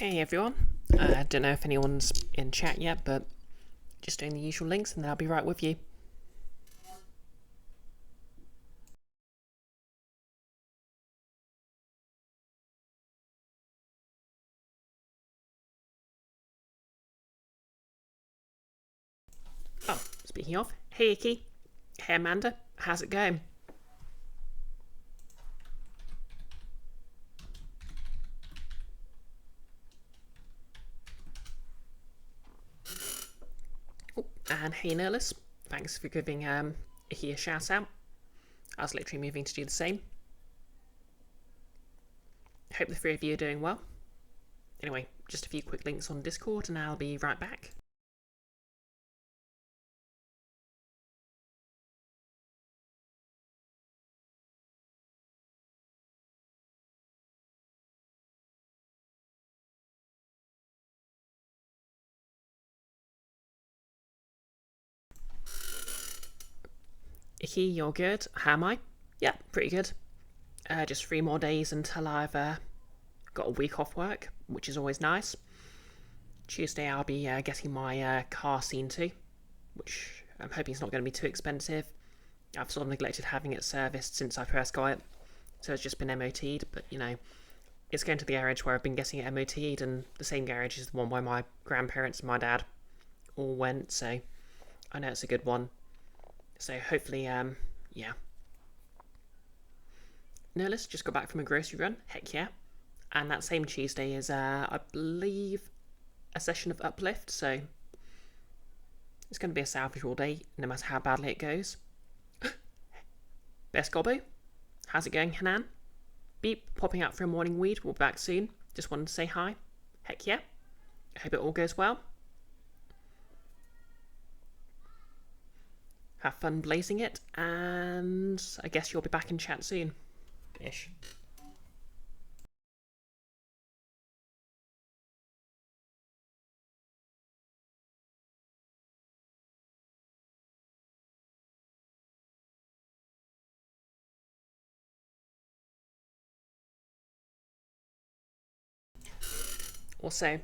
Hey everyone, I don't know if anyone's in chat yet, but just doing the usual links and then I'll be right with you. Oh, speaking of, hey Icky, hey Amanda, how's it going? Oh, and hey Nerlis, thanks for giving Icky a shout out. I was literally moving to do the same. Hope the three of you are doing well. Anyway, just a few quick links on Discord and I'll be right back. Icky, you're good. How am I? Yeah, pretty good. Just 3 more days until I've got a week off work, which is always nice. Tuesday I'll be getting my car seen to, which I'm hoping is not going to be too expensive. I've sort of neglected having it serviced since I first got it, so it's just been MOT'd, but you know, it's going to the garage where I've been getting it MOT'd, and the same garage is the one where my grandparents and my dad all went, so I know it's a good one. So hopefully, yeah. Nerlis just got back from a grocery run, heck yeah. And that same Tuesday is, I believe, a session of Uplift, so it's going to be a salvage all day, no matter how badly it goes. Best Gobbo, how's it going, Hanan? Beep, popping out for a morning weed, we'll be back soon. Just wanted to say hi. Heck yeah. I hope it all goes well. Have fun blazing it, and I guess you'll be back in chat soon. Ish. Also,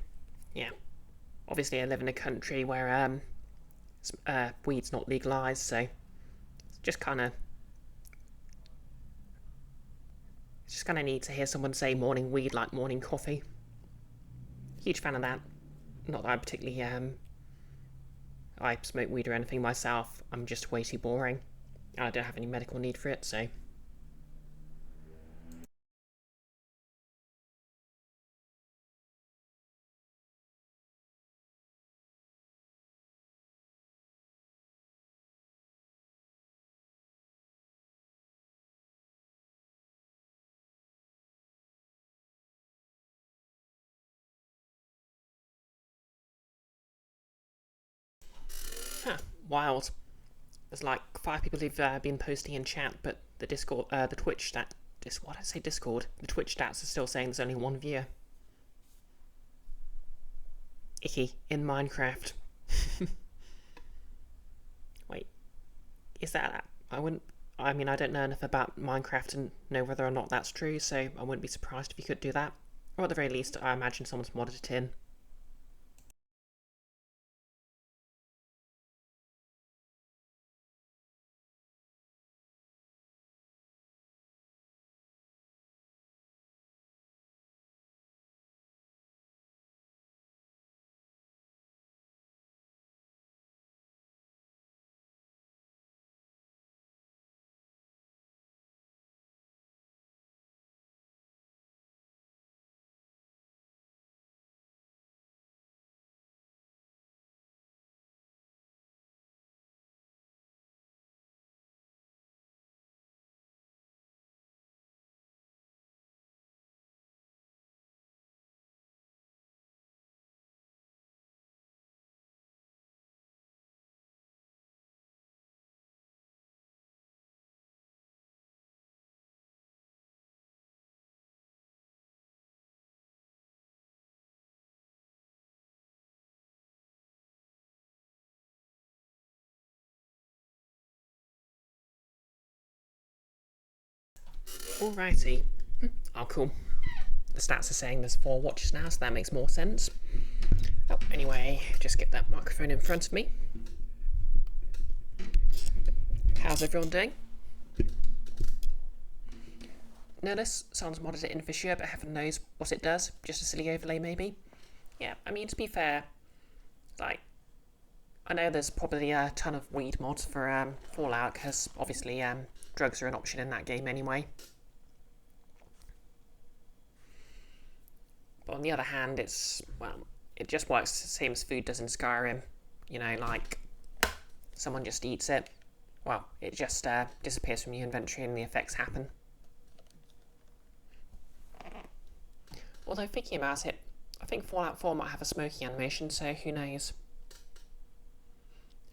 yeah, obviously I live in a country where weed's not legalised, so just kind of need to hear someone say morning weed like morning coffee. Huge fan of that. Not that I particularly I smoke weed or anything myself. I'm just way too boring. I don't have any medical need for it, so. Huh, wild. There's like 5 people who've been posting in chat, but the Discord, the Twitch stat, what did I say Discord? The Twitch stats are still saying there's only 1 viewer. Icky, in Minecraft. Wait, is that, I mean, I don't know enough about Minecraft and know whether or not that's true, so I wouldn't be surprised if you could do that. Or at the very least, I imagine someone's modded it in. Alrighty. Oh, cool. the stats are saying there's 4 watches now, so that makes more sense. Oh, anyway, just get that microphone in front of me. How's everyone doing? Nervous sounds modded it in for sure, but heaven knows what it does. Just a silly overlay, maybe. Yeah, I mean, to be fair, like, I know there's probably a ton of weed mods for Fallout, because obviously drugs are an option in that game anyway. But on the other hand, it's, well, it just works the same as food does in Skyrim. You know, like, someone just eats it. Well, it just disappears from your inventory and the effects happen. Although, thinking about it, I think Fallout 4 might have a smoking animation, so who knows.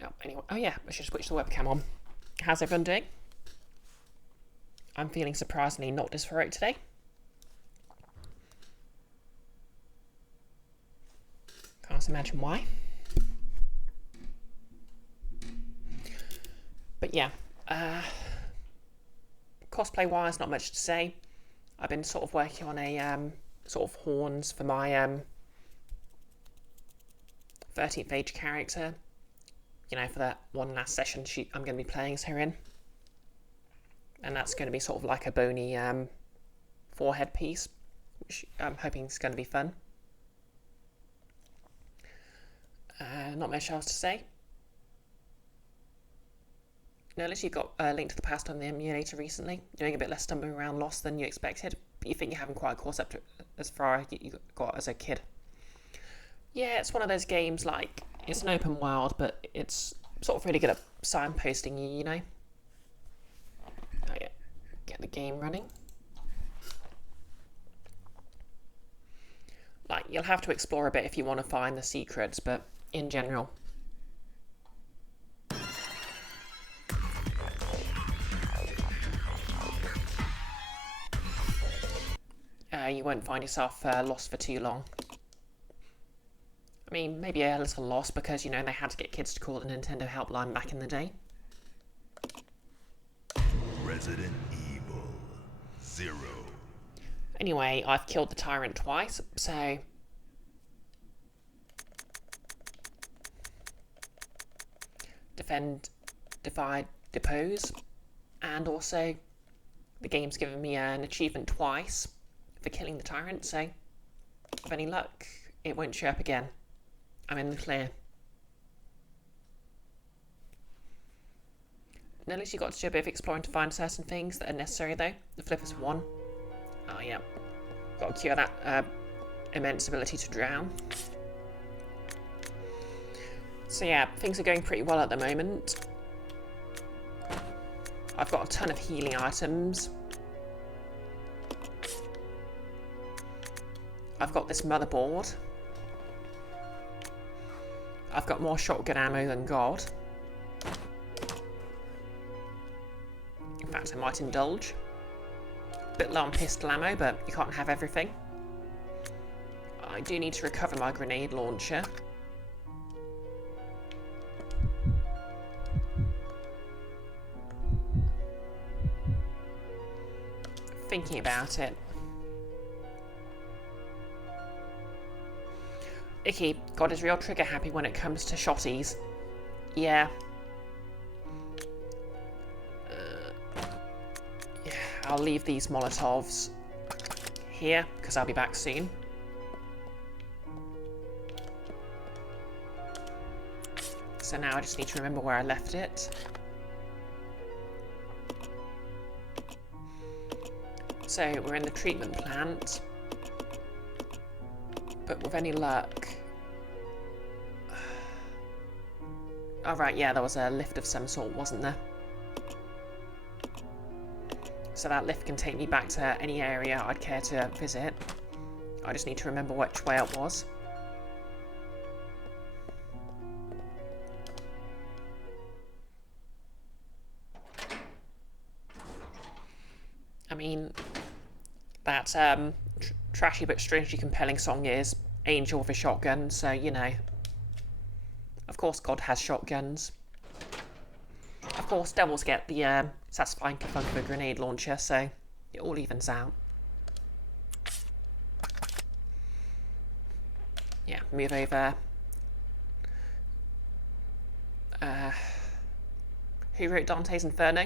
Oh, anyway, oh yeah, I should switch the webcam on. How's everyone doing? I'm feeling surprisingly not dysphoric today. Can't imagine why. But yeah, cosplay-wise, not much to say. I've been sort of working on a sort of horns for my 13th age character. You know, for that one last session I'm going to be playing as her in. And that's going to be sort of like a bony forehead piece, which I'm hoping is going to be fun. Not much else to say. Notice you got a Link to the Past on the emulator recently, doing a bit less stumbling around Lost than you expected, but you think you haven't quite caught up to as far as you got as a kid. Yeah, it's one of those games, like, it's an open world, but it's sort of really good at signposting you, you know? Oh yeah, get the game running. Like, you'll have to explore a bit if you want to find the secrets, but in general, you won't find yourself lost for too long. I mean, maybe a little lost because, you know, they had to get kids to call the Nintendo helpline back in the day. Resident Evil 0. Anyway, I've killed the tyrant twice, so defend, divide, depose, and also the game's given me an achievement twice for killing the tyrant, so with any luck, it won't show up again. I'm in the clear. Notice you got to do a bit of exploring to find certain things that are necessary though. The flipper's 1. Oh yeah. Got to cure that immense ability to drown. So yeah, things are going pretty well at the moment. I've got a ton of healing items. I've got this motherboard. I've got more shotgun ammo than God. In fact, I might indulge. Bit low on pistol ammo, but you can't have everything. I do need to recover my grenade launcher. Thinking about it. Icky, God is real trigger happy when it comes to shotties. Yeah. Yeah, I'll leave these Molotovs here, because I'll be back soon. So now I just need to remember where I left it. So we're in the treatment plant. But with any luck... Oh right, yeah, there was a lift of some sort, wasn't there? So that lift can take me back to any area I'd care to visit. I just need to remember which way it was. I mean, that trashy but strangely compelling song is Angel with a Shotgun, so, you know. Of course God has shotguns. Of course devils get the satisfying kerfunk of a grenade launcher, so it all evens out. Yeah, move over. Who wrote Dante's Inferno?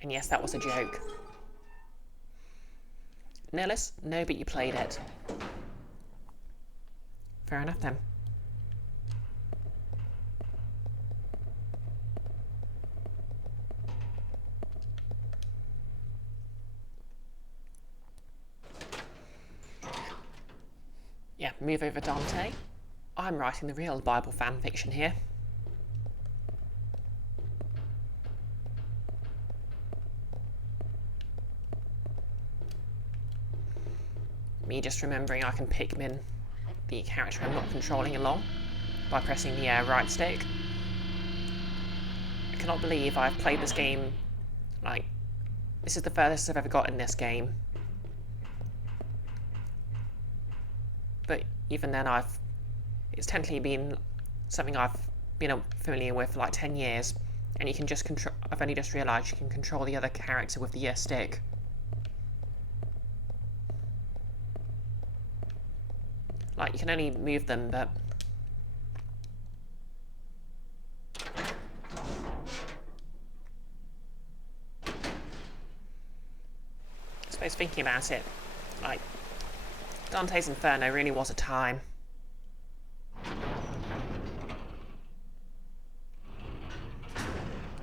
And yes, that was a joke. Nihilus? No, but you played it. Fair enough then. Yeah, move over Dante. I'm writing the real Bible fan fiction here. Me just remembering I can Pikmin the character I'm not controlling along by pressing the right stick. I cannot believe I've played this game, like, this is the furthest I've ever got in this game. But even then it's technically been something I've been familiar with for like 10 years, and you can just control, I've only just realised you can control the other character with the stick. Like, you can only move them, but... I suppose thinking about it, like, Dante's Inferno really was a time.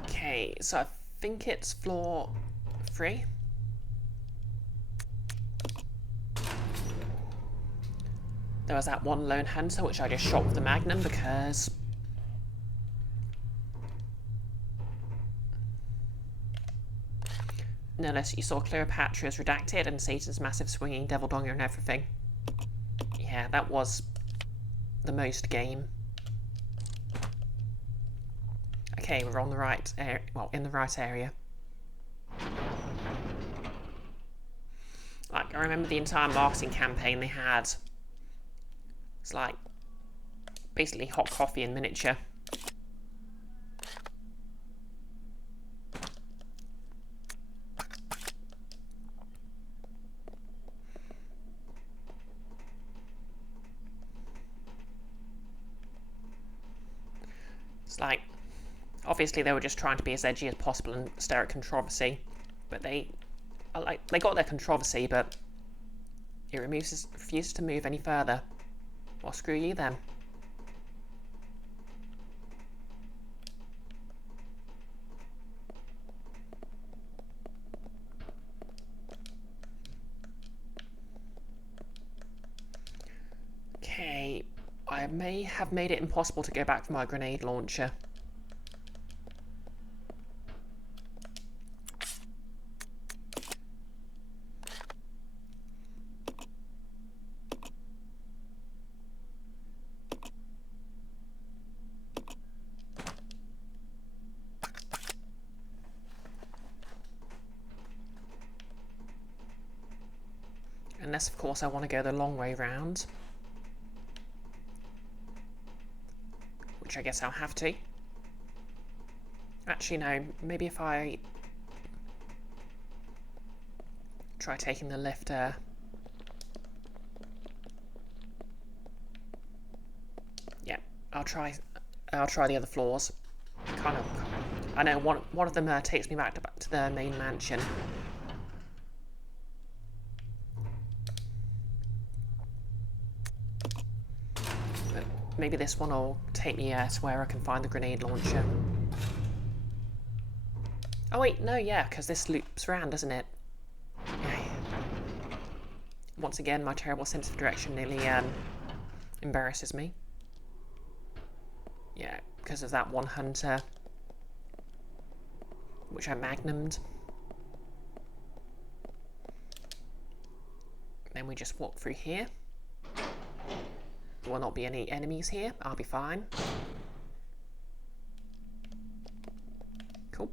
Okay, so I think it's floor 3. There was that one lone hunter which I just shot with the magnum because... No less, you saw Cleopatra's redacted and Satan's massive swinging devil donger and everything. Yeah, that was the most game. Okay, we're on the right area. Well, in the right area. Like, I remember the entire marketing campaign they had. It's like basically hot coffee in miniature. It's like, obviously they were just trying to be as edgy as possible and stir at controversy, but they got their controversy, but it refuses to move any further. Well, screw you then. Okay, I may have made it impossible to go back for my grenade launcher. Unless, of course, I want to go the long way round. Which I guess I'll have to. Actually, no. Maybe if I try taking the lift. Yeah, I'll try the other floors. Kind of. I know one of them takes me back to the main mansion. But maybe this one will take me to where I can find the grenade launcher. Oh wait, no, yeah, because this loops around, doesn't it? Yeah. Once again, my terrible sense of direction nearly embarrasses me. Yeah, because of that one hunter, which I magnumed. Then we just walk through here. There will not be any enemies here. I'll be fine. Cool.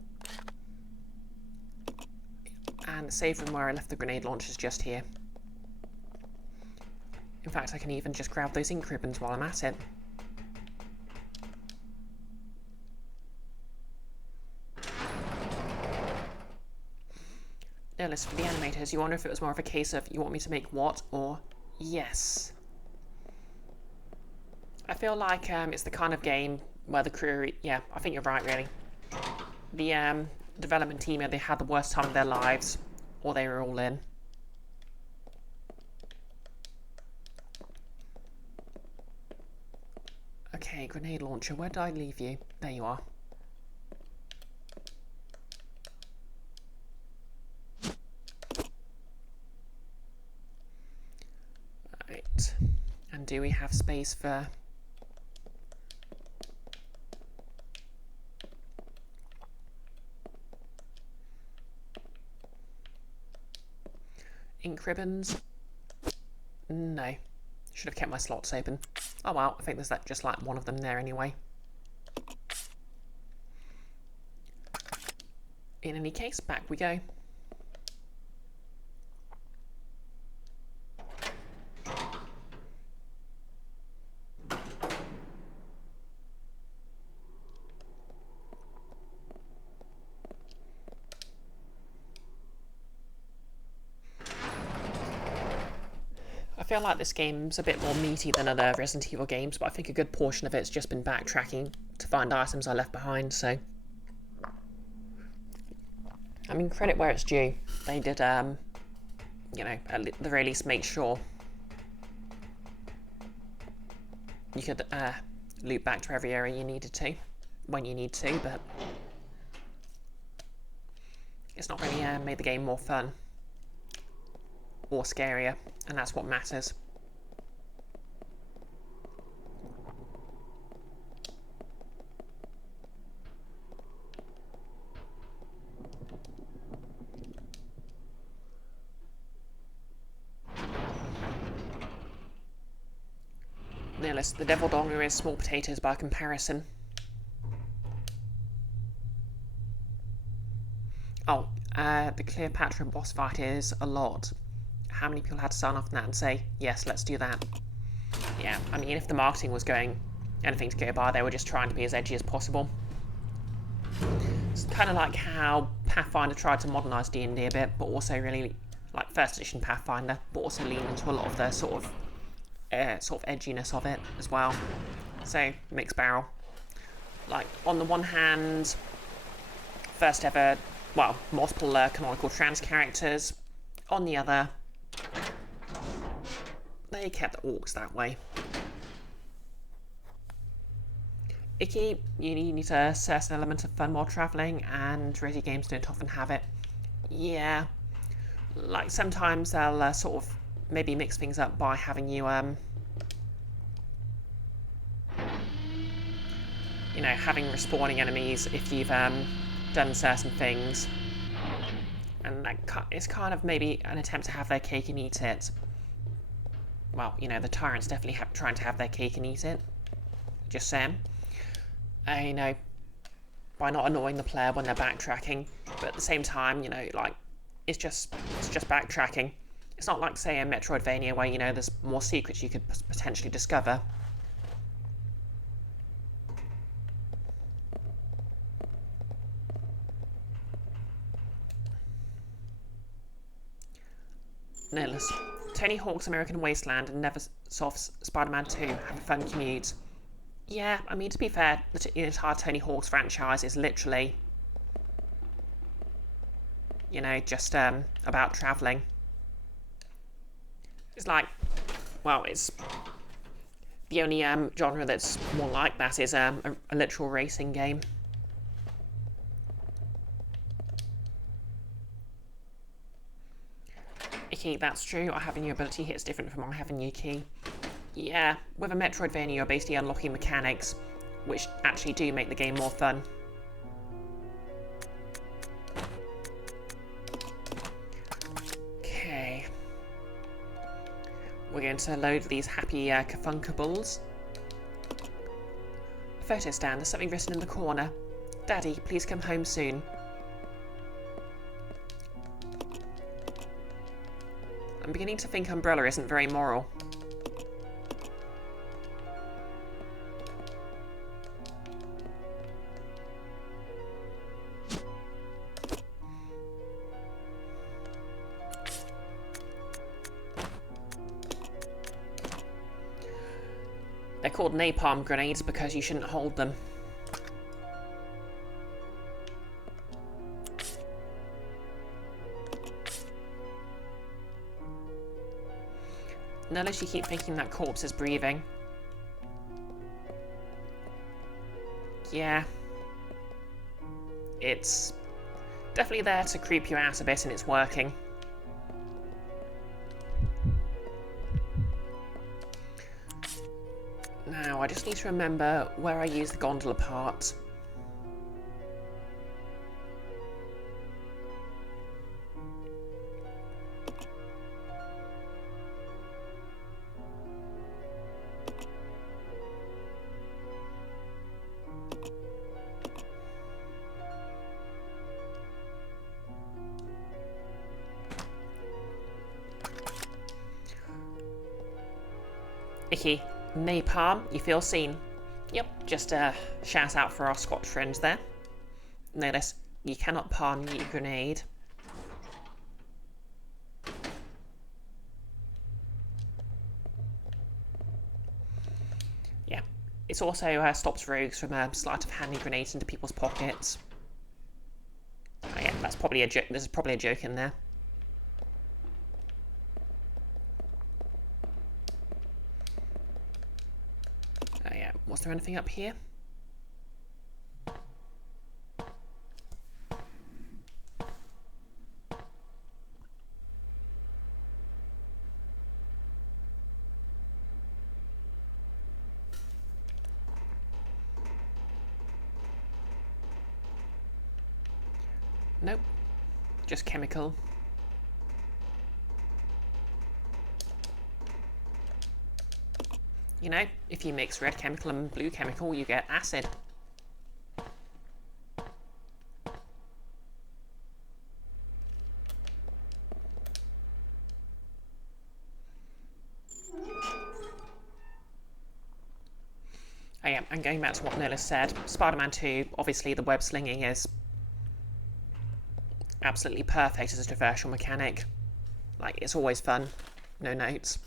And the save room where I left the grenade launcher is just here. In fact, I can even just grab those ink ribbons while I'm at it. Now, listen, for the animators, you wonder if it was more of a case of you want me to make what or yes. I feel like it's the kind of game where the crew, yeah, I think you're right, really. The development team, they had the worst time of their lives, or they were all in. Okay, grenade launcher, where did I leave you? There you are. Right, and do we have space for... ink ribbons? No. Should have kept my slots open. Oh well, I think there's just like one of them there anyway. In any case, back we go. I feel like this game's a bit more meaty than other Resident Evil games, but I think a good portion of it's just been backtracking to find items I left behind, so... I mean, credit where it's due. They did, you know, at the very least make sure you could loop back to every area you needed to, when you need to, but it's not really made the game more fun or scarier, and that's what matters. Nihilus, the Devil Donger is small potatoes by comparison. Oh, the Cleopatra boss fight is a lot. How many people had to sign off on that and say, yes, let's do that? Yeah, I mean, if the marketing was going anything to go by, they were just trying to be as edgy as possible. It's kind of like how Pathfinder tried to modernise D&D a bit, but also really, like first edition Pathfinder, but also lean into a lot of the sort of edginess of it as well. So, mixed barrel. Like, on the one hand, first ever, well, multiple canonical trans characters. On the other, they kept the orcs that way. Icky, you need a certain element of fun while travelling, and Resi games don't often have it. Yeah, like sometimes they'll sort of maybe mix things up by having you, you know, having respawning enemies if you've done certain things. And it's kind of maybe an attempt to have their cake and eat it. Well, you know, the tyrants definitely trying to have their cake and eat it. Just saying. You know, by not annoying the player when they're backtracking, but at the same time, you know, like, it's just backtracking. It's not like, say, a Metroidvania where, you know, there's more secrets you could potentially discover. Nihilus. Tony Hawk's American Wasteland and Neversoft's Spider-Man 2 have a fun commute. Yeah, I mean, to be fair, the entire Tony Hawk's franchise is literally, you know, just about travelling. It's like, well, it's the only genre that's more like that is a literal racing game. Icky, that's true. I have a new ability hits different from I have a new key. Yeah, with a Metroidvania you're basically unlocking mechanics, which actually do make the game more fun. Okay. We're going to load these happy Kafunkables. Photo stand, there's something written in the corner. Daddy, please come home soon. I'm beginning to think Umbrella isn't very moral. They're called napalm grenades because you shouldn't hold them. Unless you keep thinking that corpse is breathing. Yeah. It's definitely there to creep you out a bit, and it's working. Now, I just need to remember where I use the gondola part. Icky. Napalm, you feel seen. Yep, just a shout out for our Scotch friends there. Notice, you cannot palm your grenade. Yeah, it also stops rogues from sleight of handing grenades into people's pockets. Oh yeah, that's probably a joke. There's probably a joke in there. Oh yeah, was there anything up here? Nope, just chemical. You know, if you mix red chemical and blue chemical, you get acid. Oh yeah, and going back to what Nilla said, Spider-Man 2, obviously the web slinging is absolutely perfect as a traversal mechanic. Like, it's always fun. No notes.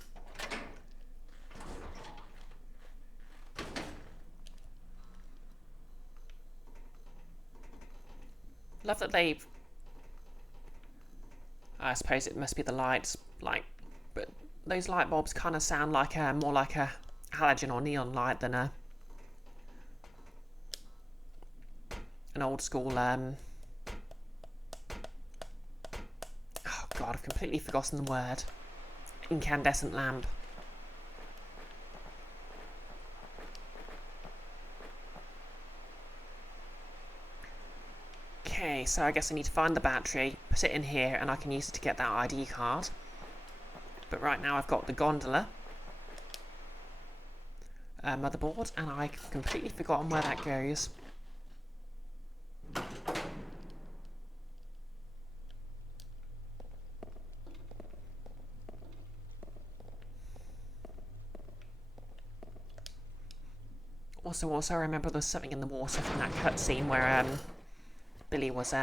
Love that they've... I suppose it must be the lights, like... But those light bulbs kind of sound like more like a halogen or neon light than an old school... Oh god, I've completely forgotten the word. Incandescent lamp. Okay, so I guess I need to find the battery, put it in here, and I can use it to get that ID card. But right now I've got the gondola motherboard, and I've completely forgotten where that goes. Also, I remember there was something in the water from that cutscene where Billy was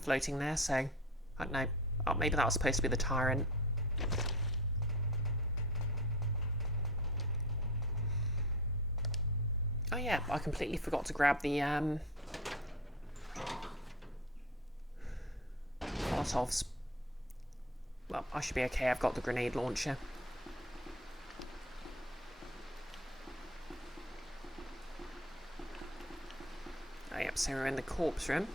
floating there, so I don't know. Oh, maybe that was supposed to be the tyrant. Oh yeah, I completely forgot to grab the Molotovs. Well, I should be okay, I've got the grenade launcher. Oh yep, so we're in the corpse room.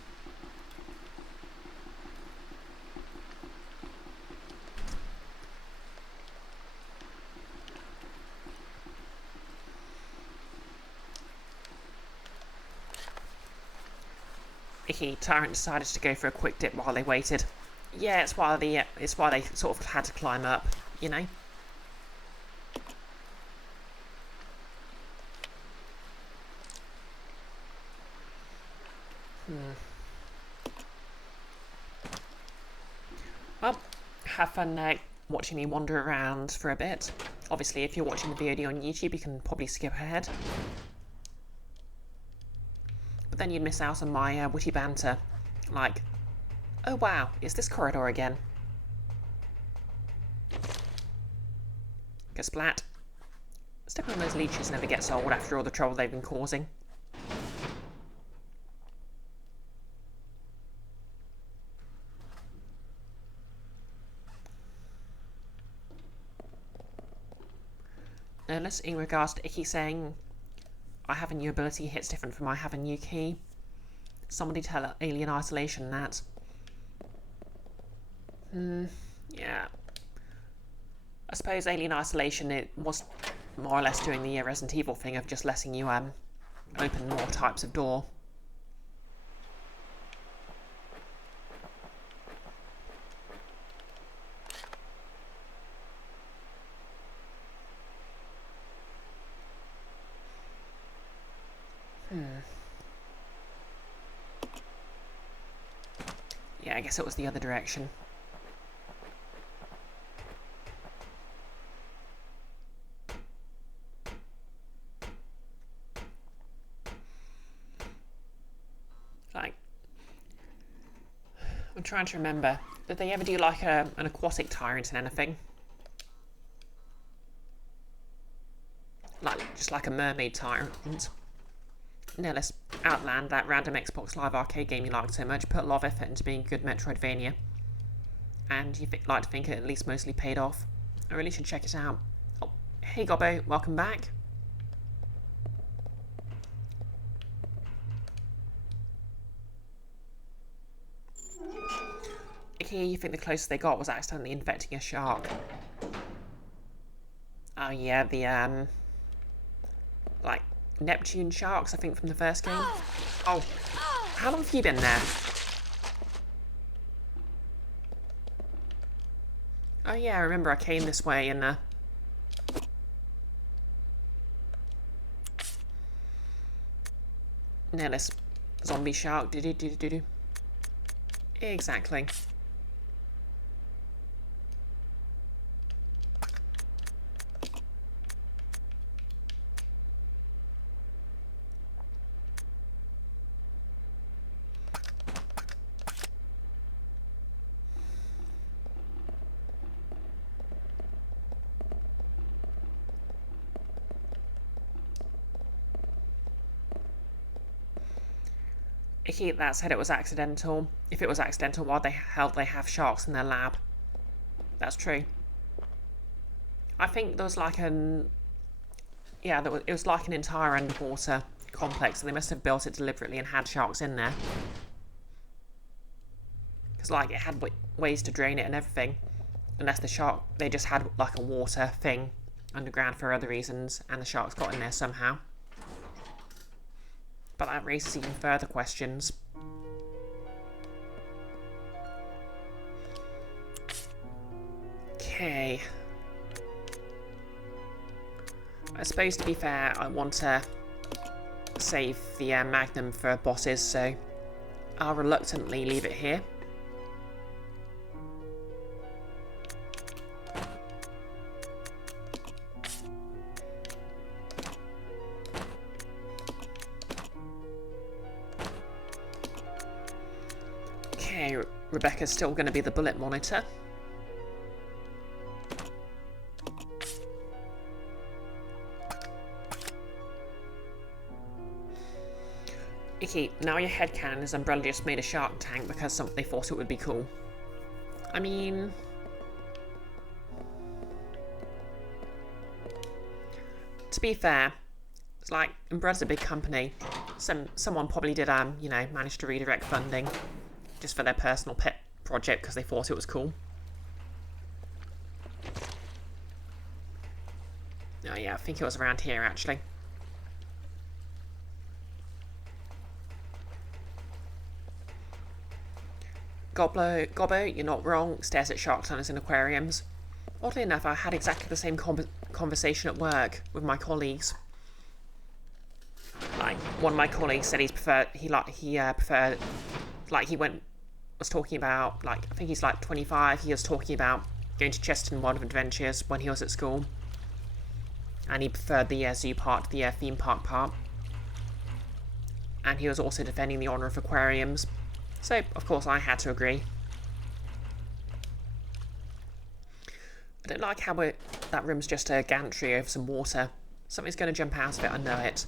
Icky, Tyrant decided to go for a quick dip while they waited. Yeah, it's why they sort of had to climb up, you know? Well, have fun watching me wander around for a bit. Obviously, if you're watching the video on YouTube, you can probably skip ahead. But then you'd miss out on my witty banter. Like, oh wow, is this corridor again? Splat. Stepping on those leeches never gets old after all the trouble they've been causing. Notice in regards to Icky saying, I have a new ability hits different from I have a new key. Somebody tell Alien Isolation that. Yeah. I suppose Alien Isolation, it was more or less doing the Resident Evil thing of just letting you open more types of door. Yeah, I guess it was the other direction. Like, I'm trying to remember. Did they ever do like an aquatic tyrant in anything? Like, just like a mermaid tyrant. No, let's Outland, that random Xbox Live Arcade game you liked so much, put a lot of effort into being a good Metroidvania. And you like to think it at least mostly paid off. I really should check it out. Oh, hey Gobbo, welcome back. Here you think the closest they got was accidentally infecting a shark. Oh yeah, the like Neptune sharks, I think, from the first game. Oh, how long have you been there? Oh yeah, I remember I came this way and now this zombie shark. Do. Exactly. That said it was accidental. If it was accidental, why the hell they have sharks in their lab? That's true. I think there was like an... Yeah, it was like an entire underwater complex, and they must have built it deliberately and had sharks in there. Because like, it had ways to drain it and everything. Unless the shark... They just had like a water thing underground for other reasons, and the sharks got in there somehow. But that raises even further questions. Okay. I suppose, to be fair, I want to save the Magnum for bosses, so I'll reluctantly leave it here. Rebecca's still going to be the bullet monitor. Icky, now your headcanon is Umbrella just made a shark tank because they thought it would be cool. I mean... To be fair, it's like, Umbrella's a big company. Someone probably did, you know, manage to redirect funding just for their personal pet project because they thought it was cool. Oh yeah, I think it was around here actually. Gobbo, you're not wrong, stares at shark tunnels in aquariums. Oddly enough, I had exactly the same conversation at work with my colleagues. Like, one of my colleagues said he was talking about, like, I think he's like 25, he was talking about going to Chesterton World of Adventures when he was at school. And he preferred the zoo part to the theme park part. And he was also defending the honour of aquariums. So, of course, I had to agree. I don't like how that room's just a gantry over some water. Something's going to jump out of it, I know it.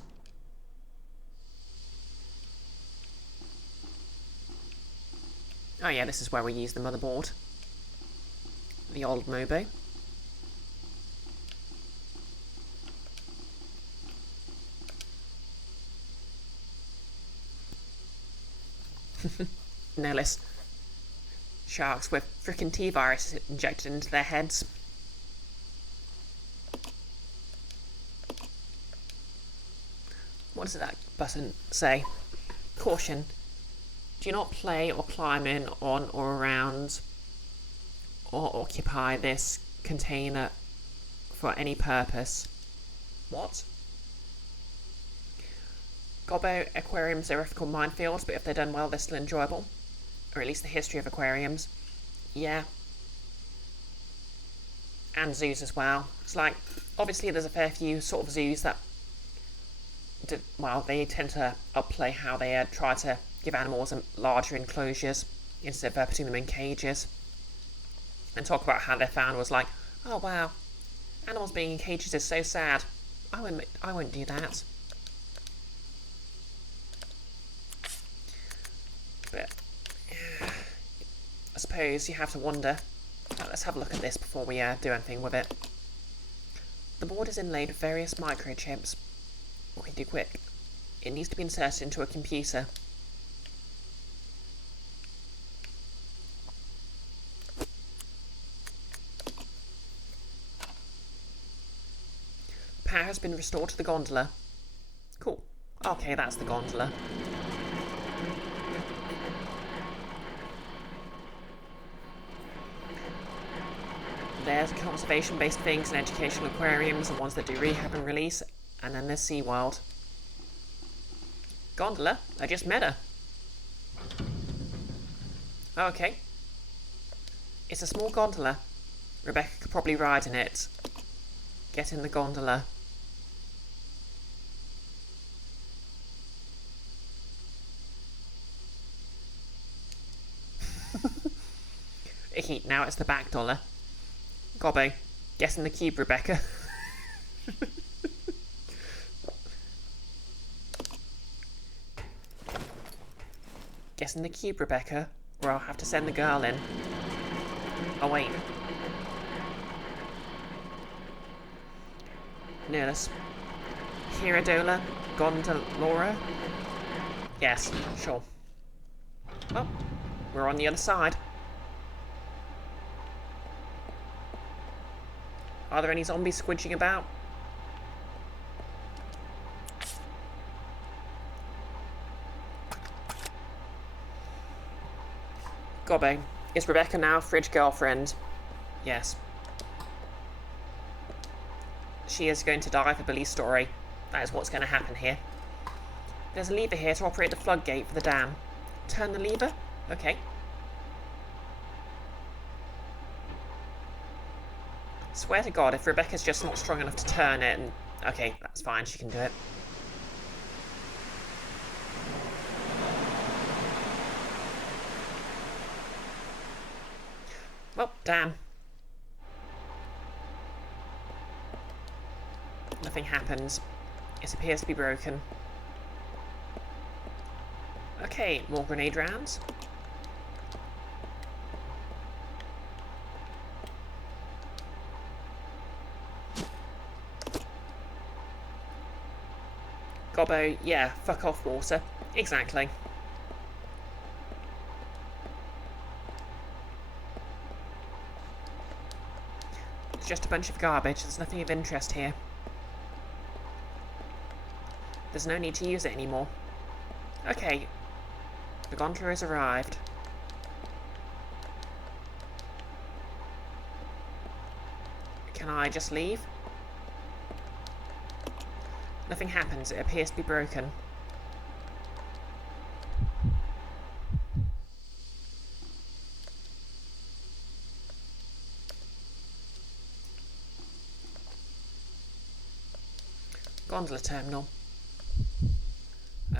Oh yeah, this is where we use the motherboard. The old Mobo. No less sharks with frickin' T-virus injected into their heads. What does that button say? Caution. Do not play or climb in, on or around or occupy this container for any purpose. What? Gobbo, aquariums are ethical minefields, but if they're done well, they're still enjoyable. Or at least the history of aquariums. Yeah. And zoos as well. It's like, obviously there's a fair few sort of zoos that, well, they tend to upplay how they try to give animals larger enclosures instead of putting them in cages. And talk about how they found was like, oh wow, animals being in cages is so sad. I won't do that. But I suppose you have to wonder. Let's have a look at this before we do anything with it. The board is inlaid with various microchips. Okay, do quick. It needs to be inserted into a computer. Power has been restored to the gondola. Cool. Okay, that's the gondola. There's conservation-based things and educational aquariums and ones that do rehab and release. And then there's SeaWorld. Gondola? I just met her. Okay. It's a small gondola. Rebecca could probably ride in it. Get in the gondola. Icky, now it's the back dollar. Gobbo, get in the cube, Rebecca. Get in the cube, Rebecca, or I'll have to send the girl in. Oh, wait. Nurse. Hiradola? Gondolora? Yes, sure. Oh, we're on the other side. Are there any zombies squidging about? Gobbo, is Rebecca now fridge girlfriend? Yes. She is going to die for Billy's story. That is what's going to happen here. There's a lever here to operate the floodgate for the dam. Turn the lever? Okay. Swear to God, if Rebecca's just not strong enough to turn it, and okay, that's fine, she can do it. Well, damn. Nothing happens. It appears to be broken. Okay, more grenade rounds. Gobbo, yeah, fuck off, water. Exactly. It's just a bunch of garbage, there's nothing of interest here. There's no need to use it anymore. Okay, the gondola has arrived. Can I just leave? Nothing happens, it appears to be broken. Gondola terminal.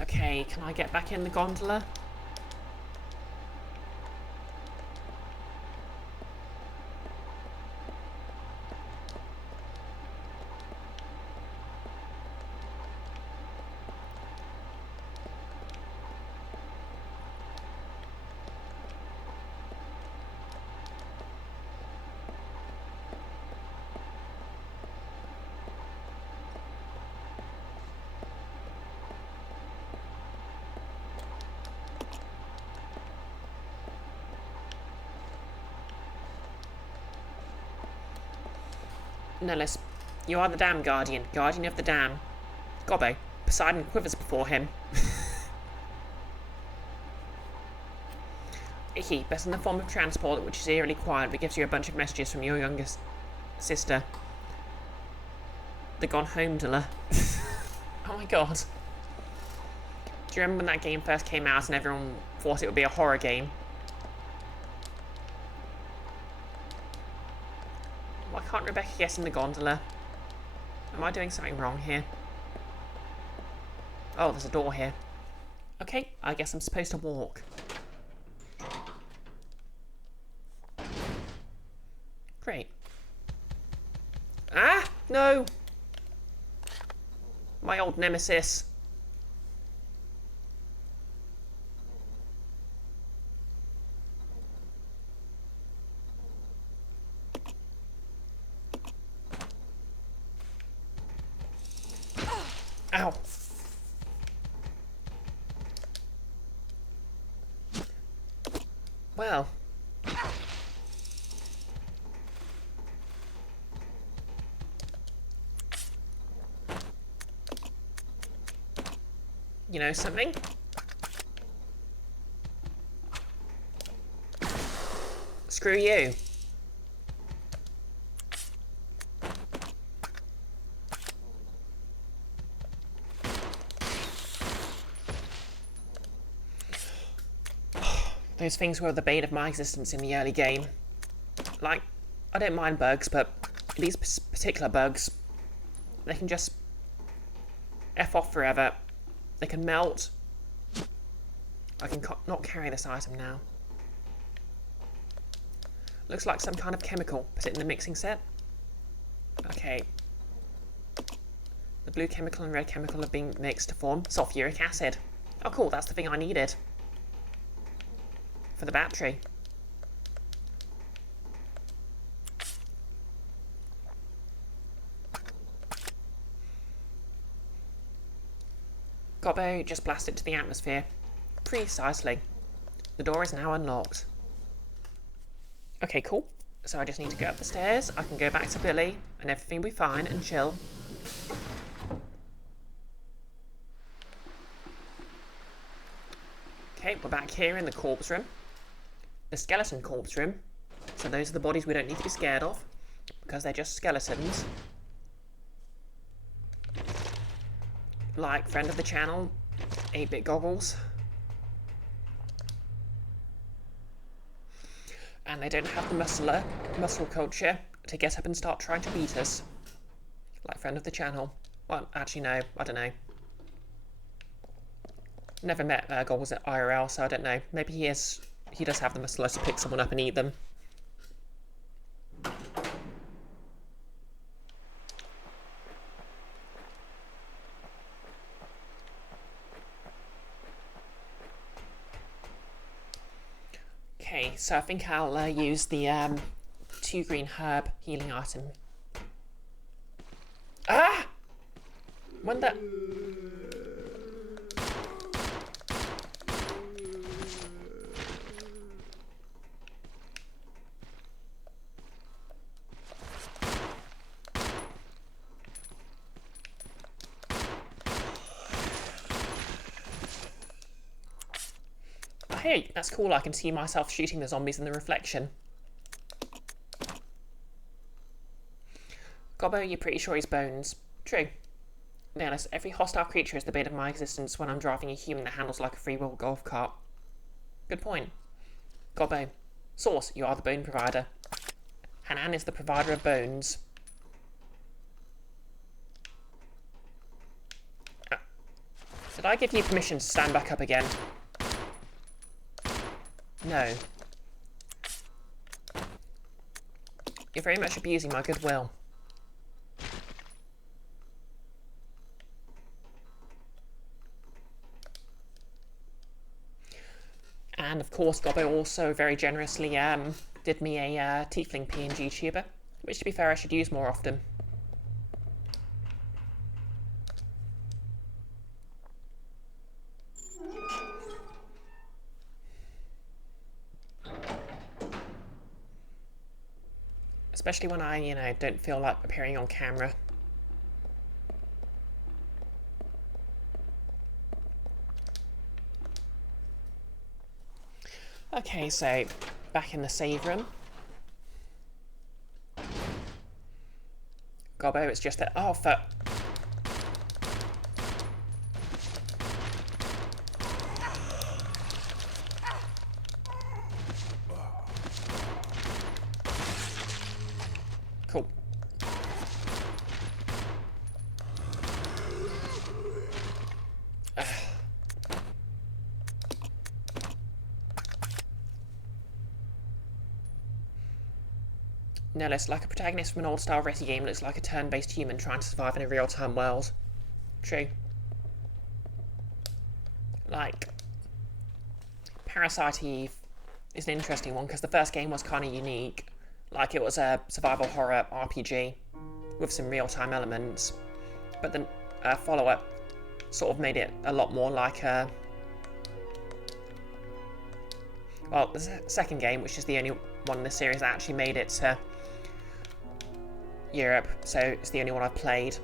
Okay, can I get back in the gondola? Nellis, you are the dam guardian, guardian of the dam. Gobbo, Poseidon quivers before him. Icky, best in the form of transport, which is eerily quiet, but gives you a bunch of messages from your youngest sister. The gone home diller. Oh my god. Do you remember when that game first came out and everyone thought it would be a horror game? Why can't Rebecca get in the gondola? Am I doing something wrong here? Oh, there's a door here. Okay, I guess I'm supposed to walk. Great. Ah! No! My old nemesis. Ow. Well. You know something? Screw you. Those things were the bane of my existence in the early game. Like, I don't mind bugs, but these particular bugs, they can just F off forever. They can melt. I can not carry this item now. Looks like some kind of chemical. Put it in the mixing set. Okay. The blue chemical and red chemical have been mixed to form sulfuric acid. Oh cool, that's the thing I needed. For the battery. Gobbo, just blast it to the atmosphere. Precisely. The door is now unlocked. Okay, cool. So I just need to go up the stairs. I can go back to Billy, and everything will be fine and chill. Okay, we're back here in the corpse room. The skeleton corpse room. So those are the bodies we don't need to be scared of, because they're just skeletons. Like friend of the channel, 8-bit goggles. And they don't have the muscle culture to get up and start trying to beat us. Like friend of the channel. Well, actually no, I don't know. Never met Goggles at IRL, so I don't know. Maybe he does have the muscle to pick someone up and eat them. Okay, so I think I'll use the 2 green herb healing item. Ah! When the... Hey, that's cool, I can see myself shooting the zombies in the reflection. Gobbo, you're pretty sure he's bones. True. To be honest, every hostile creature is the bane of my existence when I'm driving a human that handles like a free-wheel golf cart. Good point. Gobbo. Source, you are the bone provider. Hanan is the provider of bones. Did I give you permission to stand back up again? No. You're very much abusing my goodwill. And of course, Gobbo also very generously did me a tiefling PNG tuber, which to be fair I should use more often. Especially when I, don't feel like appearing on camera. Okay, so back in the save room. Gobbo, it's just that. Oh, fuck. Cool. No less like a protagonist from an old-style Resi game looks like a turn-based human trying to survive in a real-time world. True. Like, Parasite Eve is an interesting one because the first game was kind of unique. Like, it was a survival horror RPG with some real-time elements, but the follow-up sort of made it a lot more like a... Well, the second game, which is the only one in the series that actually made it to Europe, so it's the only one I've played,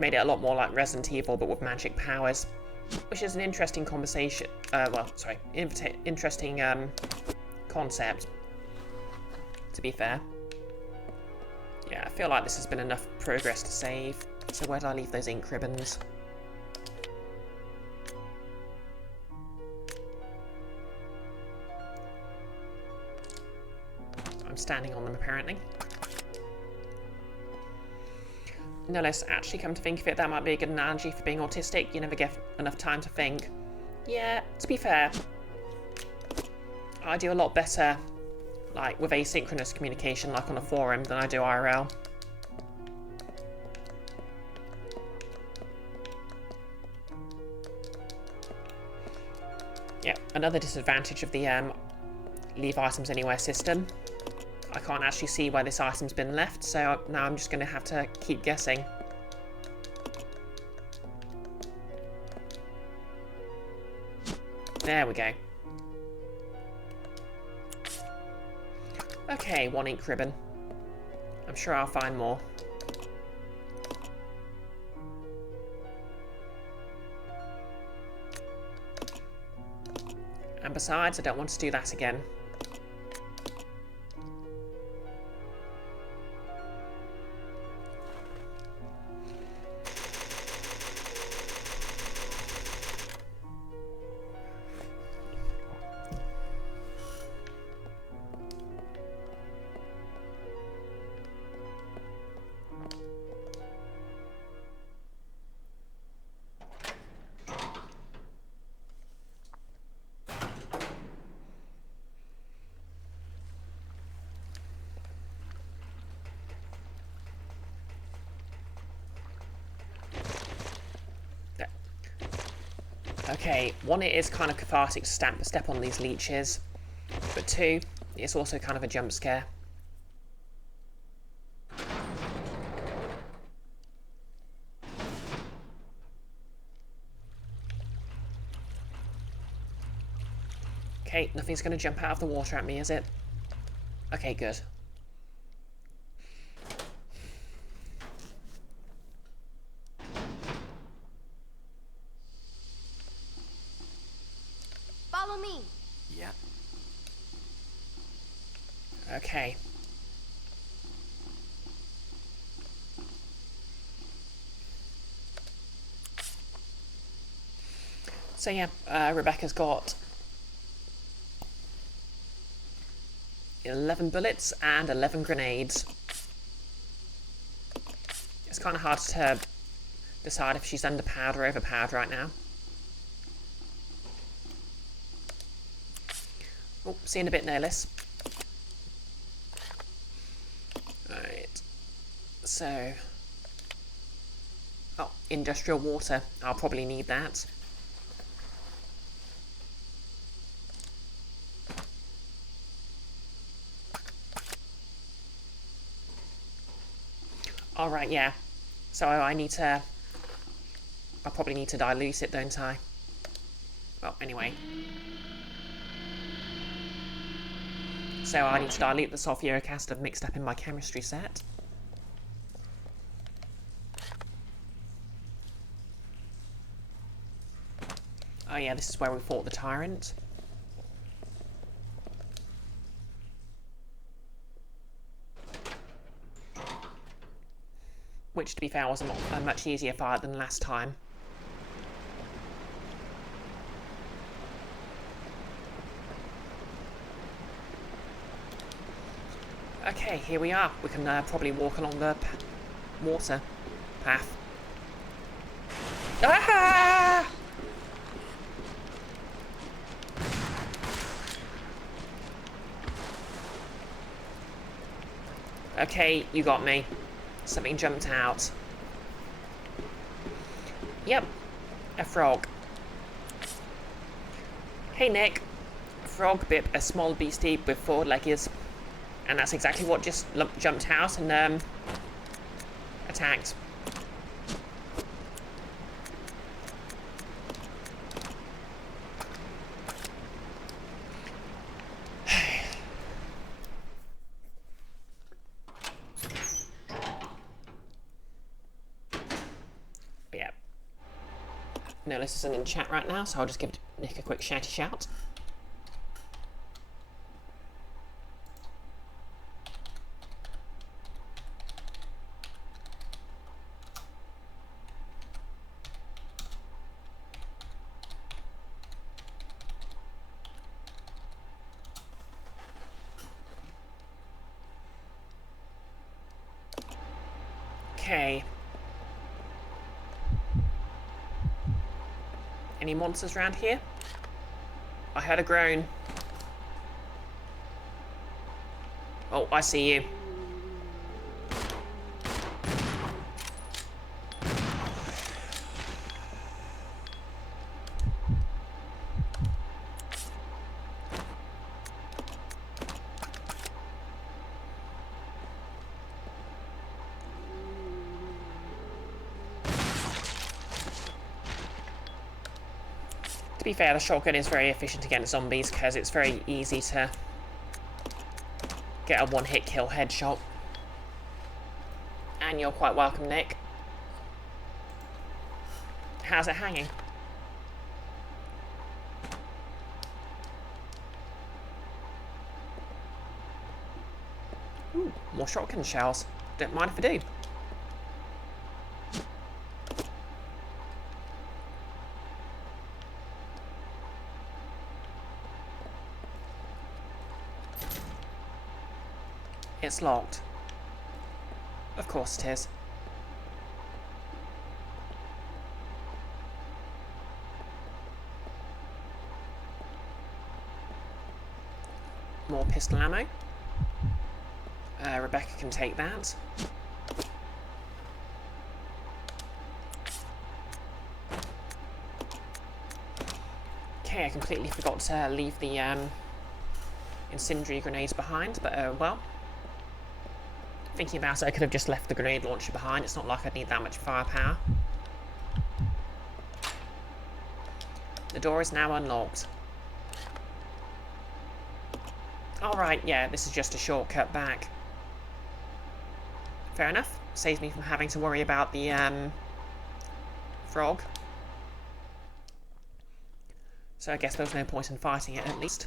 made it a lot more like Resident Evil but with magic powers, which is an interesting conversation, interesting concept, to be fair. Yeah, I feel like this has been enough progress to save, so where did I leave those ink ribbons? I'm standing on them apparently. No less, actually, come to think of it, that might be a good analogy for being autistic. You never get enough time to think. Yeah, to be fair, I do a lot better, like, with asynchronous communication, like on a forum, than I do IRL. Yeah, another disadvantage of the leave items anywhere system. I can't actually see where this item's been left, so now I'm just going to have to keep guessing. There we go. Okay, 1 ink ribbon. I'm sure I'll find more. And besides, I don't want to do that again. Okay, 1, it is kind of cathartic to step on these leeches, but 2, it's also kind of a jump scare. Okay, nothing's going to jump out of the water at me, is it? Okay, good. Follow me. Yeah. Okay. So yeah, Rebecca's got 11 bullets and 11 grenades. It's kind of hard to decide if she's underpowered or overpowered right now. Oh, see you in a bit, Nalis. Right. So... Oh, industrial water. I'll probably need that. Alright, yeah. So I need to... I'll probably need to dilute it, don't I? Well, anyway. So I need to dilute the sulfuric acid I've mixed up in my chemistry set. Oh yeah, this is where we fought the tyrant. Which, to be fair, was a much easier fight than last time. Okay, here we are. We can probably walk along the water path. Ah! Okay, you got me. Something jumped out. Yep, a frog. Hey Nick, a frog bit a small beastie with 4 legs, and that's exactly what just jumped out and attacked. Yeah. No, this isn't in chat right now, so I'll just give Nick a quick shouty shout. Okay. Any monsters around here? I heard a groan. Oh, I see you. To be fair, the shotgun is very efficient against zombies because it's very easy to get a one-hit kill headshot. And you're quite welcome, Nick. How's it hanging? Ooh, more shotgun shells. Don't mind if I do. It's locked. Of course it is. More pistol ammo. Rebecca can take that. Okay, I completely forgot to leave the incendiary grenades behind, but well. Thinking about it, I could have just left the grenade launcher behind. It's not like I'd need that much firepower. The door is now unlocked. Alright, yeah, this is just a shortcut back. Fair enough. Saves me from having to worry about the frog. So I guess there was no point in fighting it, at least.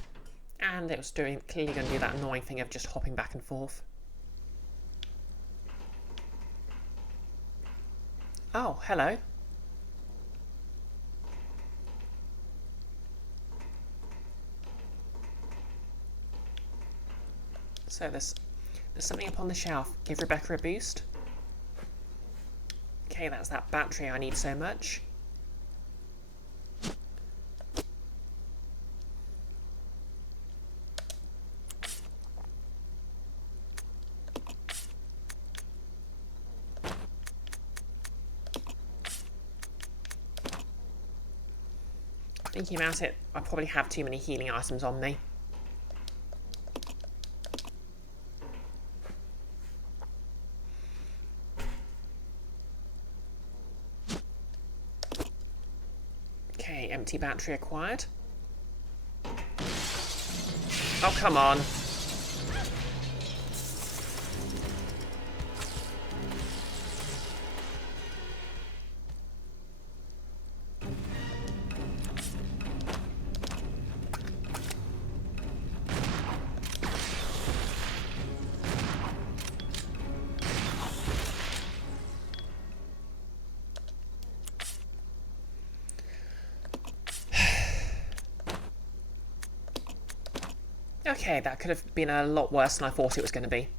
And it was clearly going to do that annoying thing of just hopping back and forth. Oh, hello. So there's something up on the shelf. Give Rebecca a boost. Okay, that's that battery I need so much. Thinking about it, I probably have too many healing items on me. Okay, empty battery acquired. Oh, come on. Okay, that could have been a lot worse than I thought it was going to be.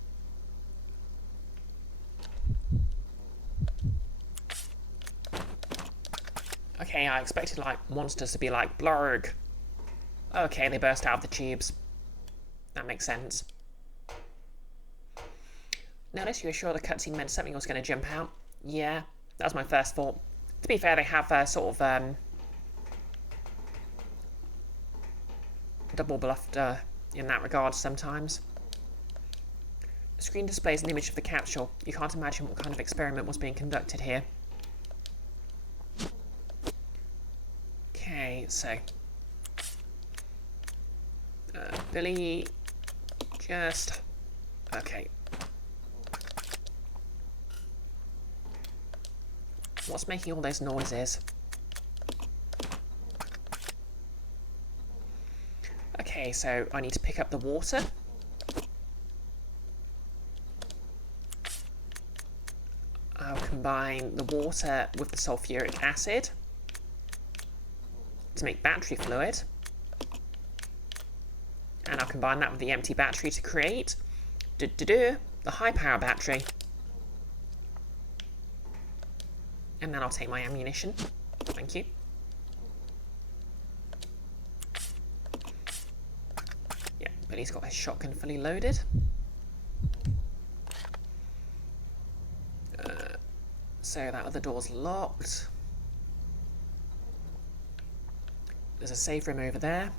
Okay, I expected, like, monsters to be like, blurg. Okay, they burst out of the tubes. That makes sense. Notice you were sure the cutscene meant something was going to jump out? Yeah, that was my first thought. To be fair, they have sort of double bluffed in that regard sometimes. The screen displays an image of the capsule. You can't imagine what kind of experiment was being conducted here. Okay, so... Billy... Just... Okay. What's making all those noises? Okay, so I need to pick up the water. I'll combine the water with the sulfuric acid to make battery fluid. And I'll combine that with the empty battery to create the high power battery. And then I'll take my ammunition. Thank you. Yeah, Billy's got his shotgun fully loaded. So that other door's locked. There's a safe room over there.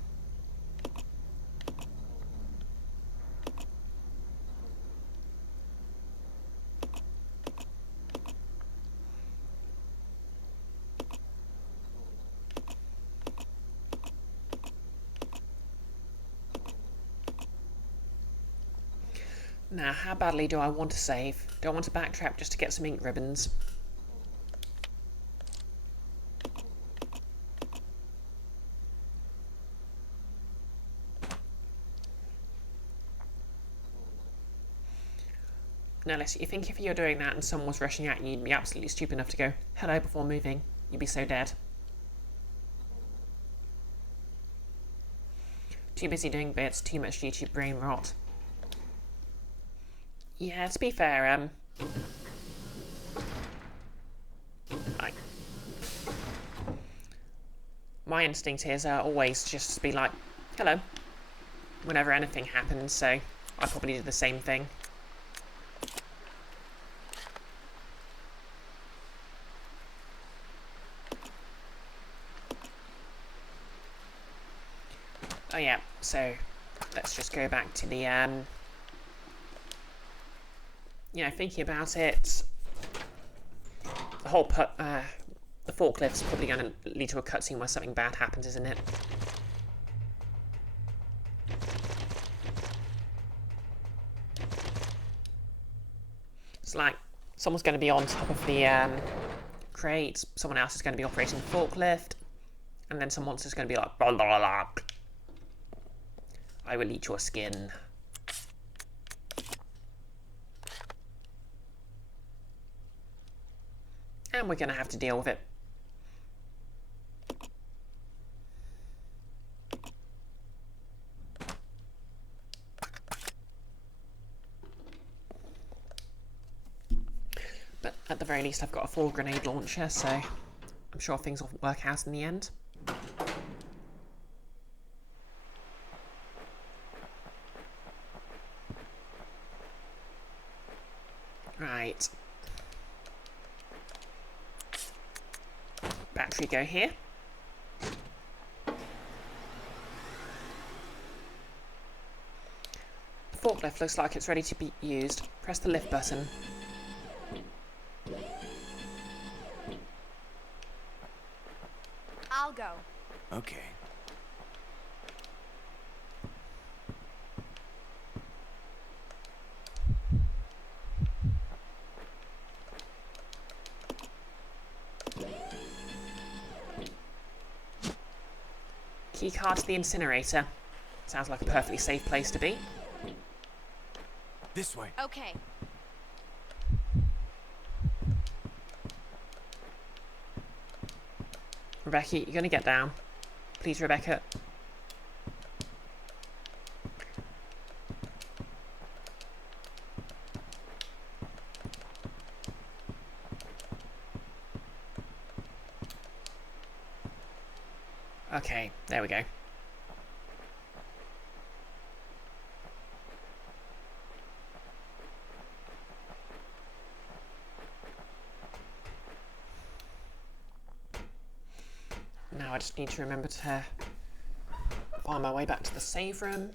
Now, how badly do I want to save? Do I want to backtrack just to get some ink ribbons? Now, listen, you think if you're doing that and someone was rushing at you, you'd be absolutely stupid enough to go hello before moving. You'd be so dead. Too busy doing bits, too much YouTube brain rot. Yeah, to be fair, my instinct is always just to be like, hello, whenever anything happens, so I probably do the same thing. Oh yeah, so let's just go back to the, thinking about it, the whole the forklift's probably going to lead to a cutscene where something bad happens, isn't it? It's like someone's going to be on top of the crate, someone else is going to be operating the forklift, and then some monster's going to be like, blah, blah, blah. I will eat your skin. And we're going to have to deal with it. But at the very least I've got a full grenade launcher, so I'm sure things will work out in the end. Right. Battery go here. The forklift looks like it's ready to be used. Press the lift button. I'll go. Okay. Keycard to the incinerator. Sounds like a perfectly safe place to be. This way. Okay. Rebecca, you're going to get down. Please, Rebecca. Okay, there we go. Now I just need to remember to find my way back to the save room.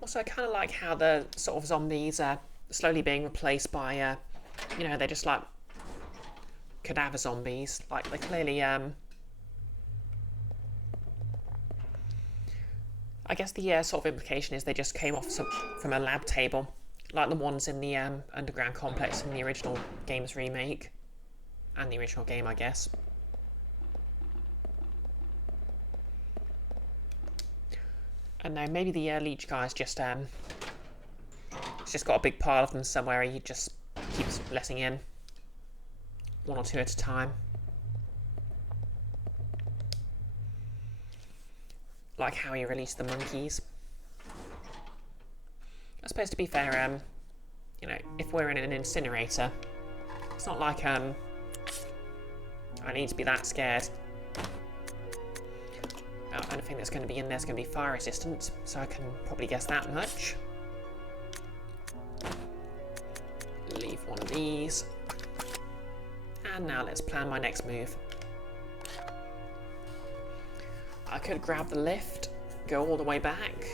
Also, I kind of like how the sort of zombies are slowly being replaced by, you know, they're just like cadaver zombies. Like, they clearly, I guess the sort of implication is they just came off from a lab table, like the ones in the underground complex in the original game's remake, and the original game, I guess. And now maybe the leech guy's just he's just got a big pile of them somewhere. He just keeps letting in one or two at a time. Like how he released the monkeys. I suppose, to be fair, you know, if we're in an incinerator, it's not like I need to be that scared. Anything that's going to be in there is going to be fire resistant, so I can probably guess that much. Leave one of these. And now let's plan my next move. I could grab the lift, go all the way back.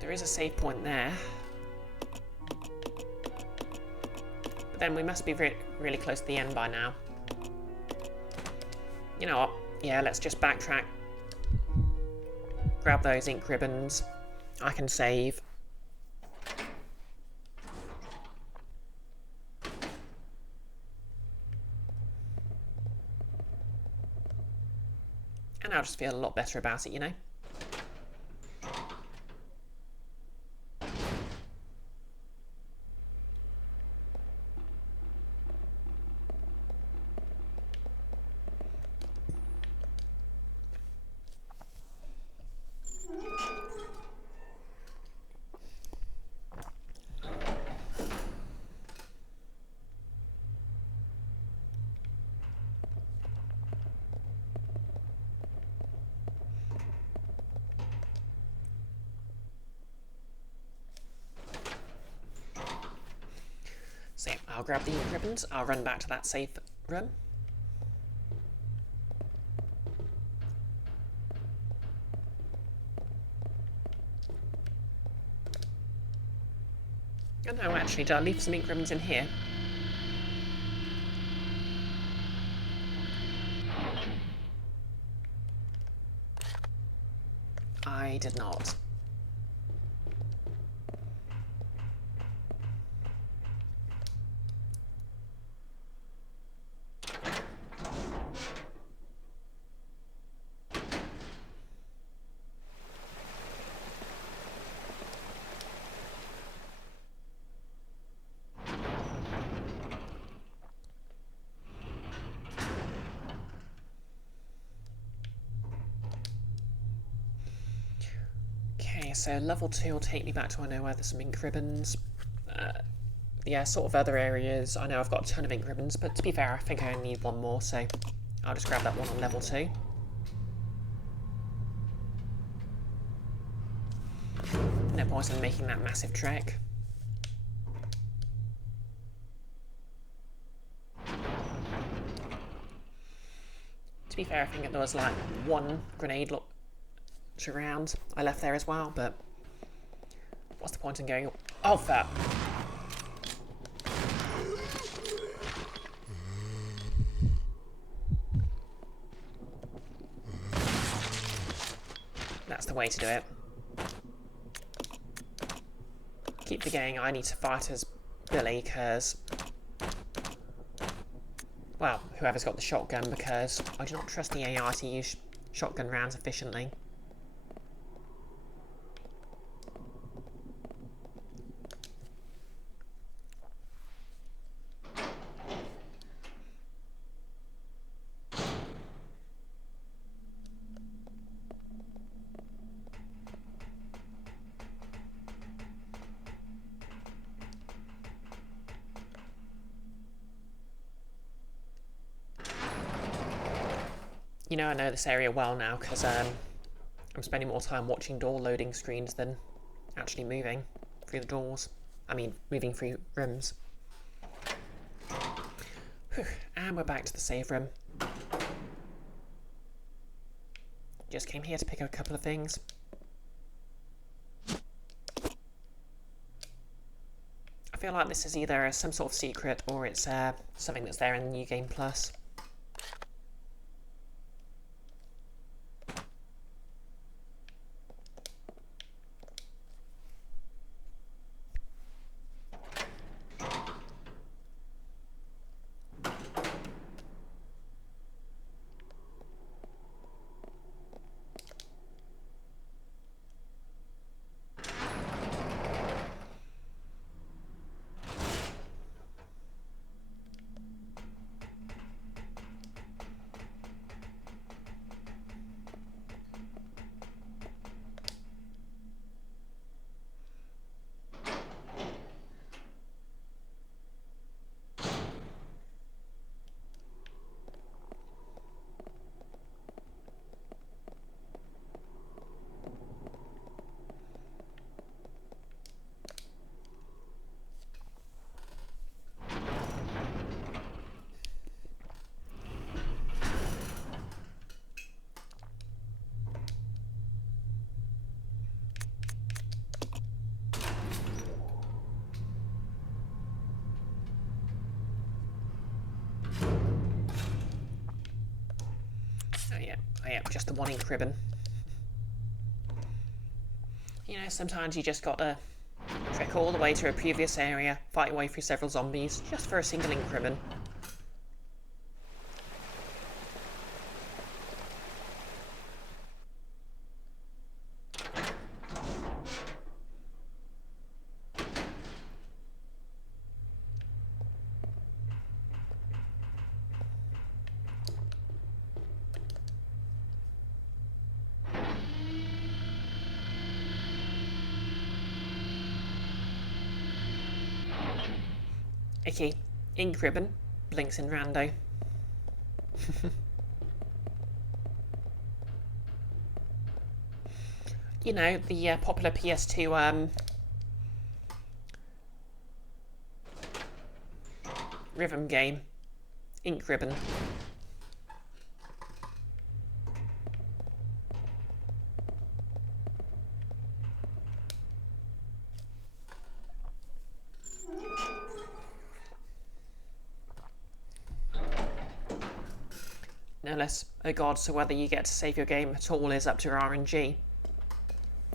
There is a save point there. But then we must be really close to the end by now. You know what? Yeah, let's just backtrack. Grab those ink ribbons. I can save. And I'll just feel a lot better about it, you know? So I'll grab the ink ribbons, I'll run back to that safe room. Oh no, actually, did I leave some ink ribbons in here? I did not. So level 2 will take me back to I know where there's some ink ribbons. Yeah, sort of other areas. I know I've got a ton of ink ribbons, but to be fair, I think I only need one more, so I'll just grab that one on level 2. No point in making that massive trek. To be fair, I think there was like one grenade around I left there as well, but what's the point in going? Oh, fuck. That's the way to do it. Keep forgetting I need to fight as Billy, because, well, whoever's got the shotgun, because I do not trust the AI to use shotgun rounds efficiently. You know, I know this area well now because I'm spending more time watching door loading screens than actually moving through the doors. I mean, moving through rooms. Whew. And we're back to the save room. Just came here to pick up a couple of things. I feel like this is either some sort of secret or it's something that's there in the New Game Plus. Oh yeah, just the one ink ribbon. You know, sometimes you just gotta trek all the way to a previous area, fight your way through several zombies, just for a single ink ribbon. Okay, ink ribbon, blinks in rando. You know, the popular PS2 rhythm game, ink ribbon. No less. Oh god, so whether you get to save your game at all is up to your RNG.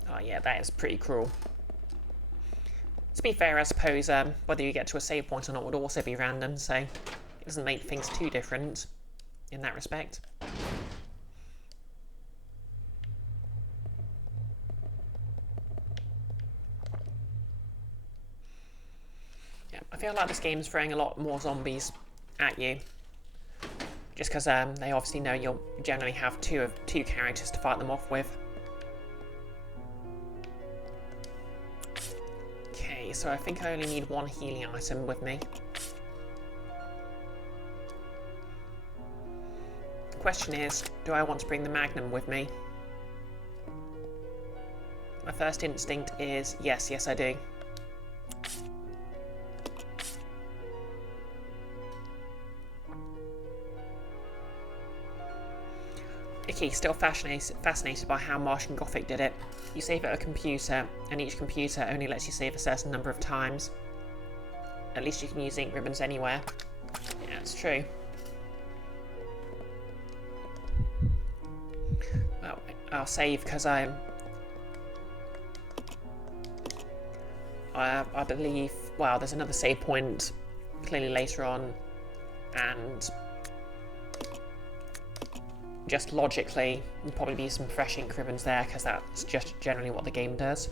Oh yeah, that is pretty cruel. To be fair, I suppose whether you get to a save point or not would also be random, so it doesn't make things too different in that respect. Yeah, I feel like this game's throwing a lot more zombies at you. Just because they obviously know you'll generally have two characters to fight them off with. Okay, so I think I only need one healing item with me. The question is, do I want to bring the Magnum with me? My first instinct is yes, I do. Okay, still fascinated by how Martian Gothic did it. You save at a computer, and each computer only lets you save a certain number of times. At least you can use ink ribbons anywhere. Yeah, it's true. Well, I'll save because I believe, well, there's another save point clearly later on, and just logically, there'll probably be some fresh ink ribbons there, because that's just generally what the game does.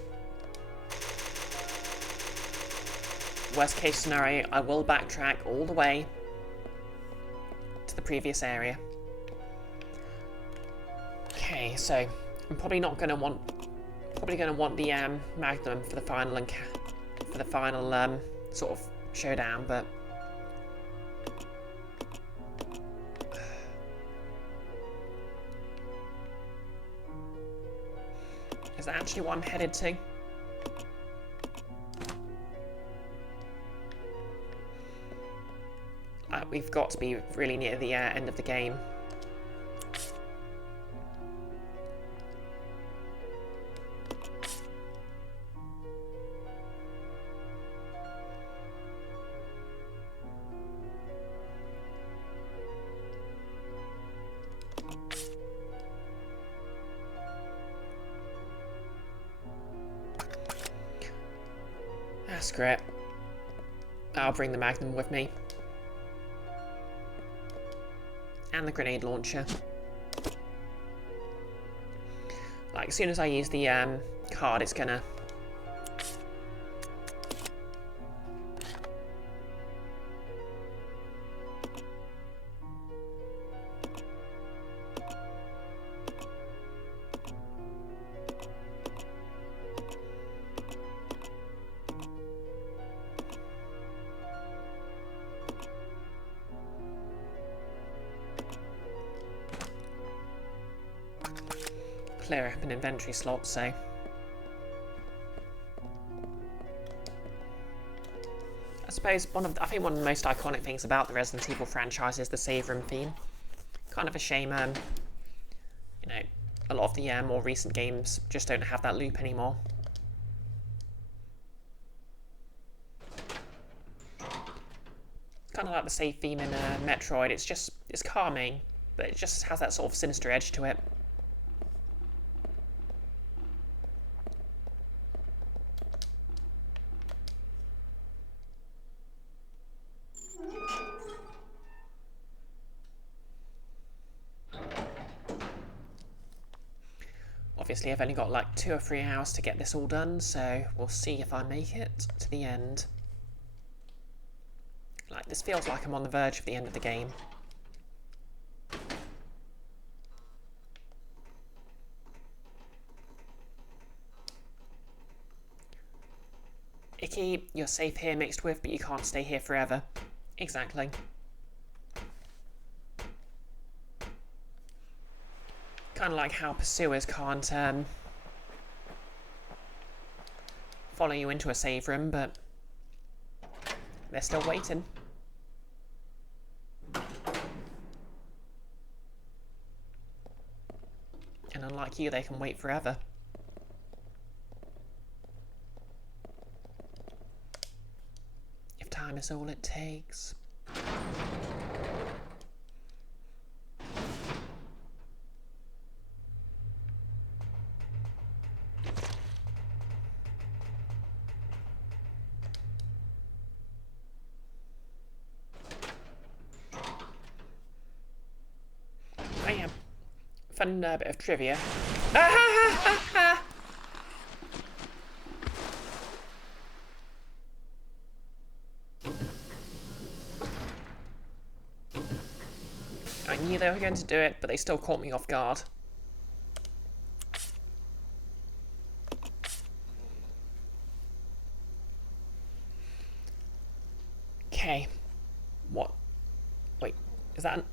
Worst case scenario, I will backtrack all the way to the previous area. Okay, so I'm probably not going to want, the Magnum for the final sort of showdown, but that actually what I'm headed to? We've got to be really near the end of the game. That's great. I'll bring the Magnum with me. And the grenade launcher. Like, as soon as I use the card, it's gonna... clear up an inventory slot, so... I suppose I think one of the most iconic things about the Resident Evil franchise is the save room theme. Kind of a shame, you know, a lot of the more recent games just don't have that loop anymore. Kind of like the save theme in Metroid. It's calming, but it just has that sort of sinister edge to it. Obviously, I've only got like 2 or 3 hours to get this all done, so we'll see if I make it to the end. Like, this feels like I'm on the verge of the end of the game. Icky, you're safe here mixed with, but you can't stay here forever. Exactly. Kind of like how pursuers can't follow you into a save room, but they're still waiting. And unlike you, they can wait forever. If time is all it takes. Fun bit of trivia. I knew they were going to do it, but they still caught me off guard. Okay. What? Wait, is that...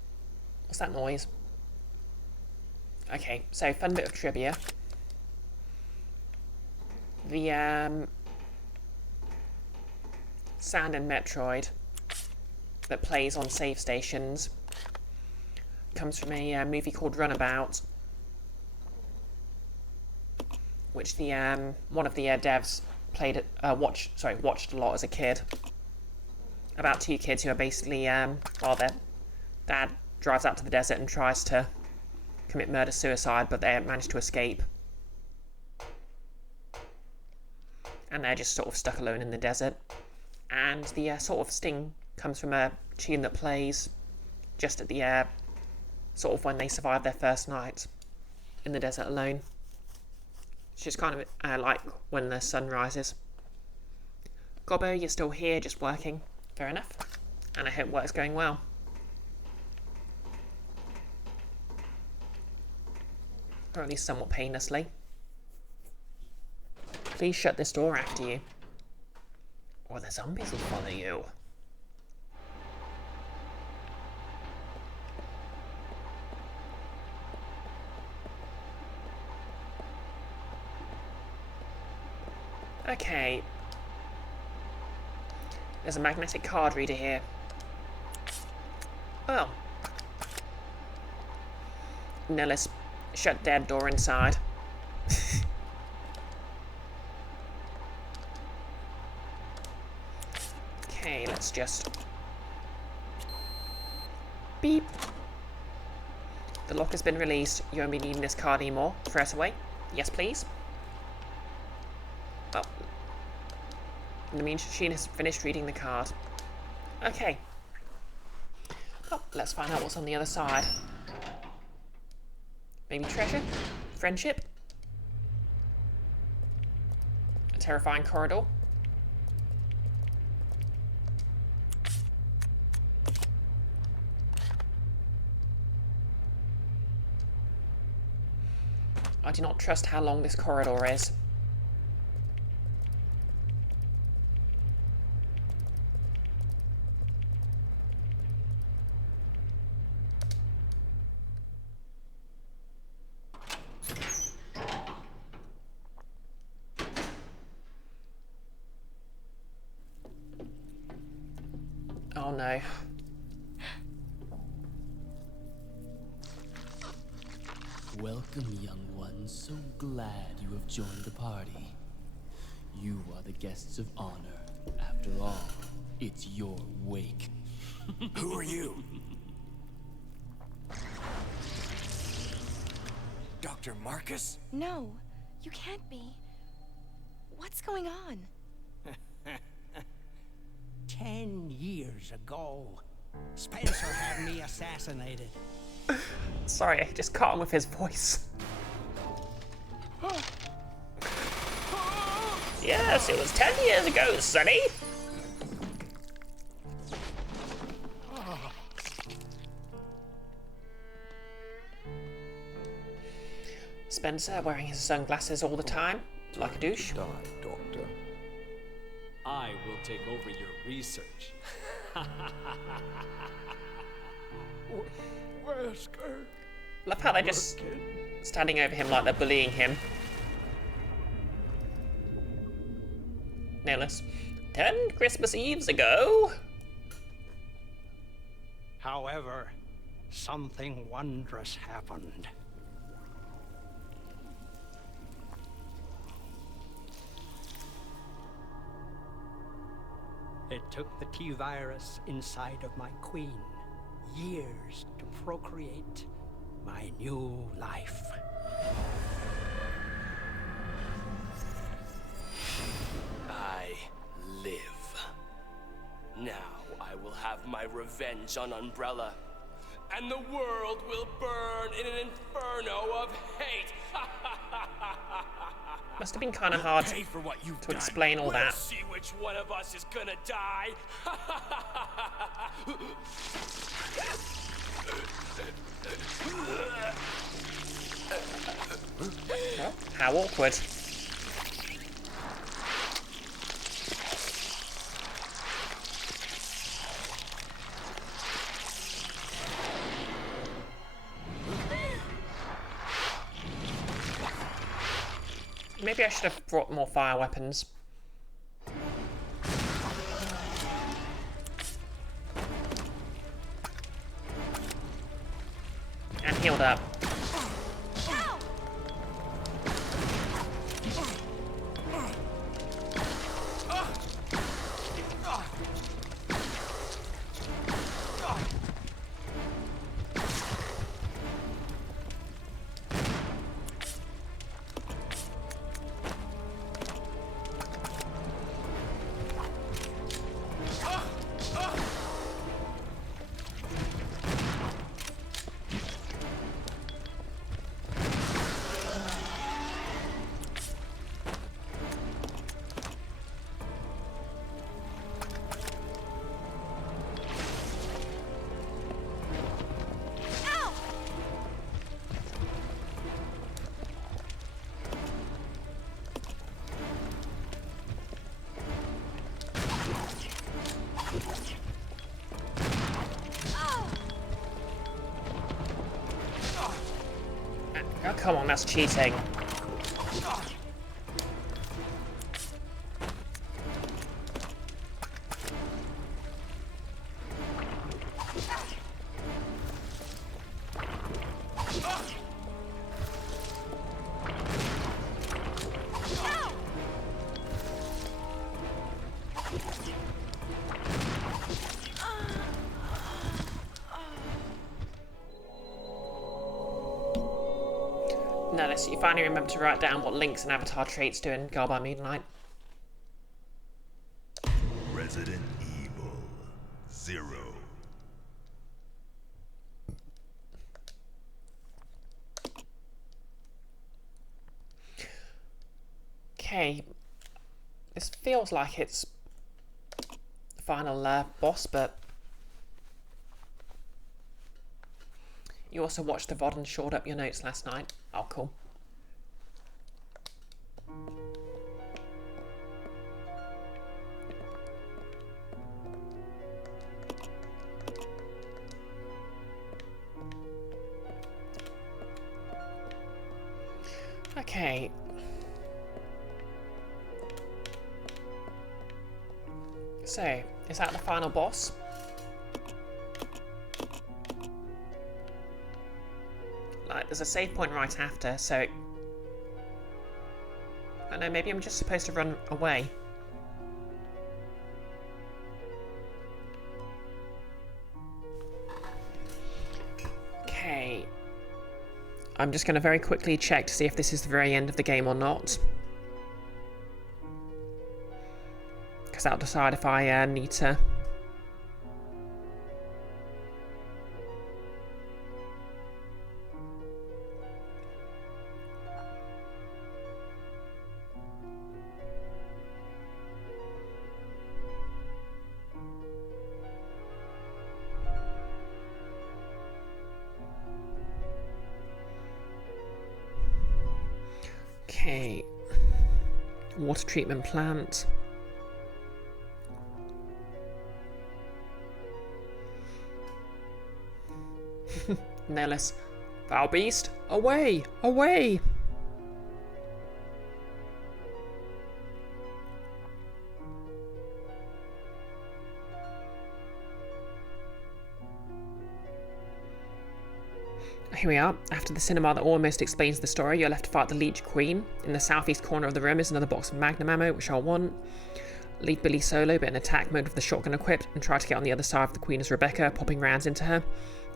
What's that noise? Okay, so fun bit of trivia. The sound in Metroid that plays on save stations comes from a movie called Runabout, which the one of the devs watched a lot as a kid. About 2 kids who are basically well, their dad drives out to the desert and tries to commit murder-suicide, but they manage to escape. And they're just sort of stuck alone in the desert. And the sort of sting comes from a tune that plays just at the sort of when they survive their first night in the desert alone. It's just kind of like when the sun rises. Gobbo, you're still here, just working. Fair enough. And I hope work's going well. Or at least somewhat painlessly. Please shut this door after you, or the zombies will follow you. Okay. There's a magnetic card reader here. Oh. Nellis shut dead door inside. Okay, let's just... Beep. The lock has been released. You won't be needing this card anymore. Throw it away. Yes, please. Oh. The machine has finished reading the card. Okay. Oh, let's find out what's on the other side. Maybe treasure? Friendship? A terrifying corridor? I do not trust how long this corridor is. Oh no. Welcome, young ones. So glad you have joined the party. You are the guests of honor. After all, it's your wake. Who are you? Dr. Marcus? No, you can't be. What's going on? 10 years ago, Spencer had me assassinated. Sorry, I just caught him with his voice. Yes, it was 10 years ago, Sonny. Spencer wearing his sunglasses all the time, like a douche. Die, Doctor. I will take over your research. Wesker. Love how they're just standing over him like they're bullying him. Nameless. 10 Christmas Eves ago. However, something wondrous happened. It took the T-virus inside of my queen years to procreate my new life. I live. Now I will have my revenge on Umbrella, and the world will burn in an inferno of hate. Must have been kind of hard Pay for what you've to done. explain all We'll that. see which one of us is gonna die. Oh, how awkward. Maybe I should have brought more fire weapons. And healed up. Oh, come on, that's cheating. No, unless you finally remember to write down what links and avatar traits do in Guard by Moonlight. Resident Evil 0. Okay. This feels like it's the final boss, but you also watched the VOD and shored up your notes last night. Oh, cool. Okay. So, is that the final boss? Like, there's a save point right after, so... I don't know, maybe I'm just supposed to run away. Okay. I'm just going to very quickly check to see if this is the very end of the game or not. Because that'll decide if I need to... Okay. Water treatment plant. Nellis. Foul beast, away! Away! Here we are. After the cinema that almost explains the story, you're left to fight the Leech Queen. In the southeast corner of the room is another box of Magnum ammo, which I'll want. Leave Billy solo, but in attack mode with the shotgun equipped, and try to get on the other side of the Queen as Rebecca, popping rounds into her.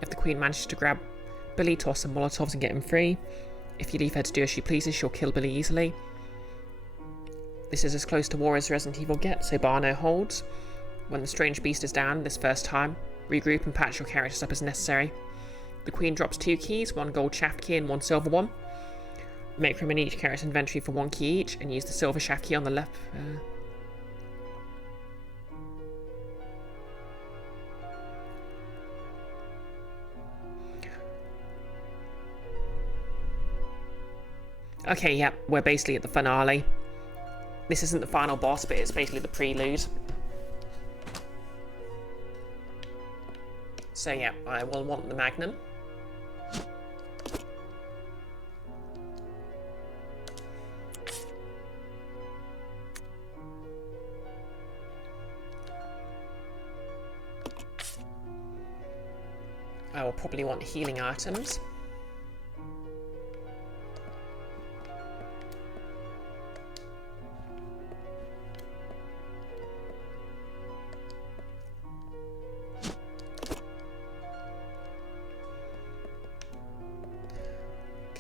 If the Queen manages to grab Billy, toss some Molotovs and get him free. If you leave her to do as she pleases, she'll kill Billy easily. This is as close to war as Resident Evil gets, so bar no holds. When the strange beast is down this first time, regroup and patch your characters up as necessary. The Queen drops 2 keys, 1 gold shaft key and 1 silver one. Make room in each character's inventory for 1 key each, and use the silver shaft key on the left. Okay, yep, we're basically at the finale. This isn't the final boss, but it's basically the prelude. So yeah, I will want the Magnum. I will probably want healing items.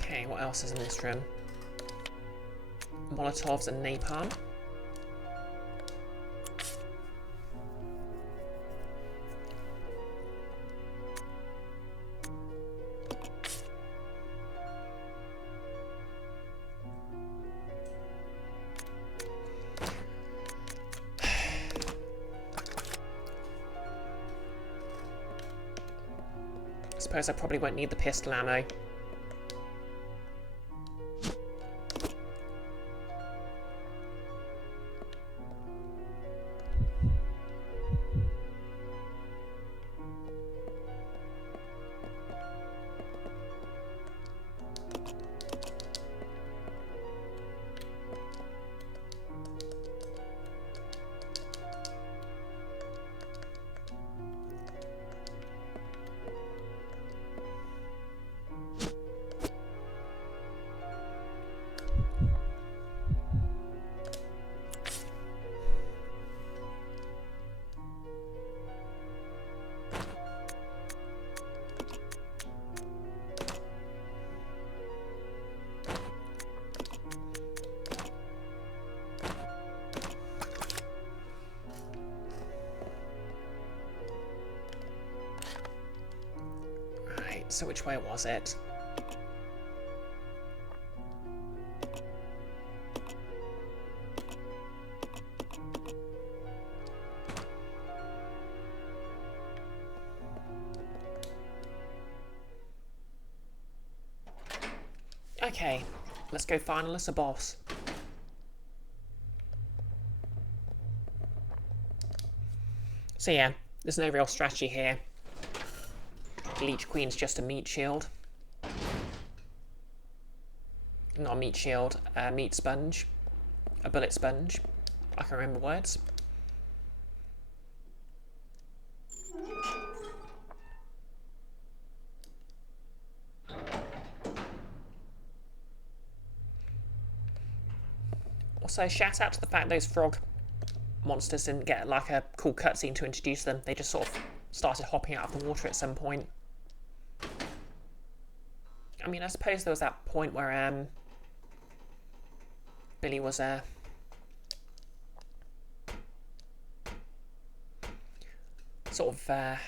Okay, what else is in this room? Molotovs and napalm. I suppose I probably won't need the pistol ammo. so which way was it? Okay, let's go finalist a boss. So yeah, there's no real strategy here. Leech Queen's just a meat shield. Not a meat shield, a meat sponge. A bullet sponge. I can remember words. Also, shout out to the fact those frog monsters didn't get like a cool cutscene to introduce them. They just sort of started hopping out of the water at some point. I mean, I suppose there was that point where Billy was sort of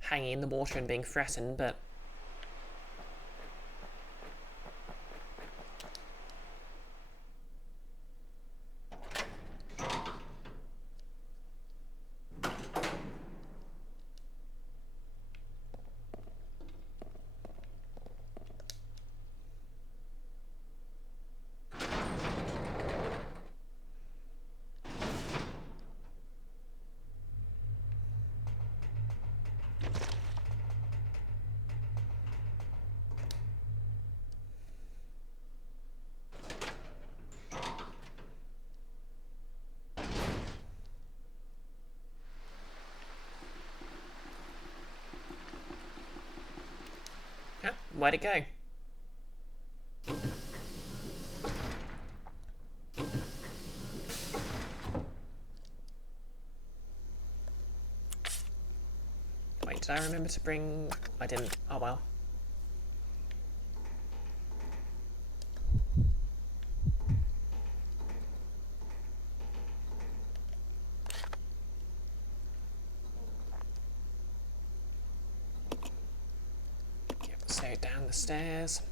hanging in the water and being threatened, but yeah, where'd it go? Wait, did I remember to bring... I didn't. Oh well. Yep, so down the stairs.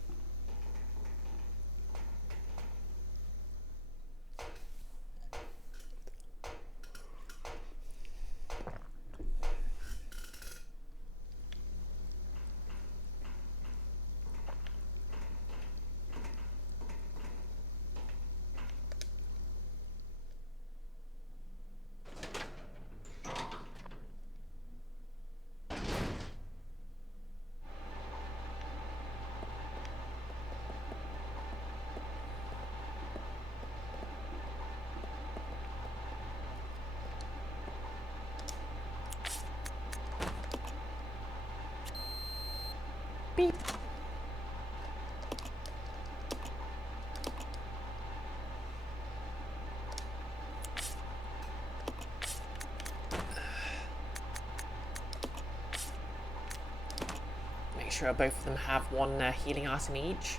Beep. Make sure both of them have one healing item each.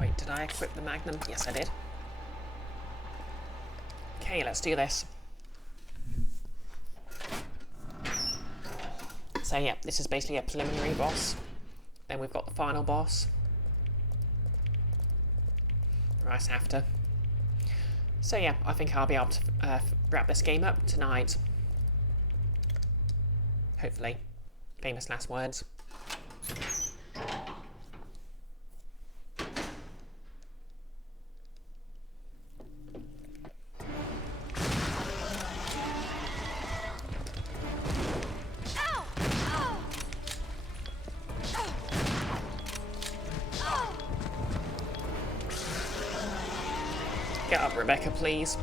Wait, did I equip the Magnum? Yes, I did. Okay, let's do this. So yeah, this is basically a preliminary boss. Then we've got the final boss. Right after. So yeah, I think I'll be able to wrap this game up tonight. Hopefully. Famous last words. Get up, Rebecca, please.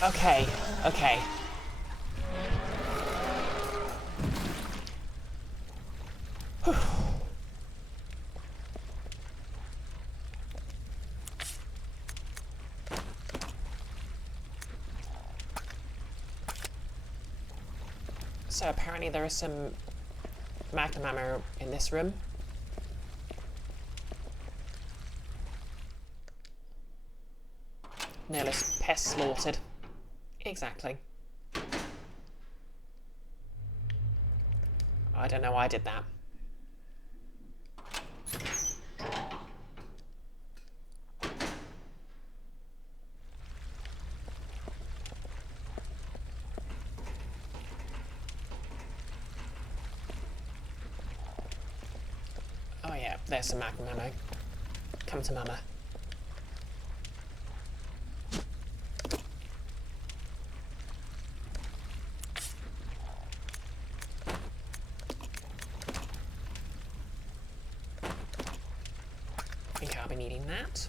Okay, okay. So apparently there is some magnum ammo in this room. No less pests slaughtered. Exactly. I don't know why I did that. Oh yeah, there's some magnum ammo. Come to mama. I think I'll be needing that.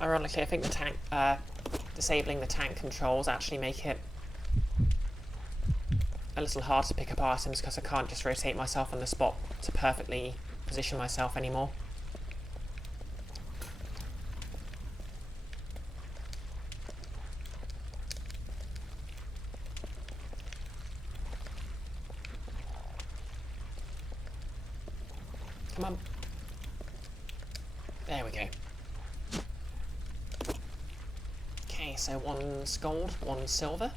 Ironically, I think the tank, disabling the tank controls actually make it a little hard to pick up items because I can't just rotate myself on the spot to perfectly position myself anymore. Come on. There we go. Okay, so one's gold, one's silver.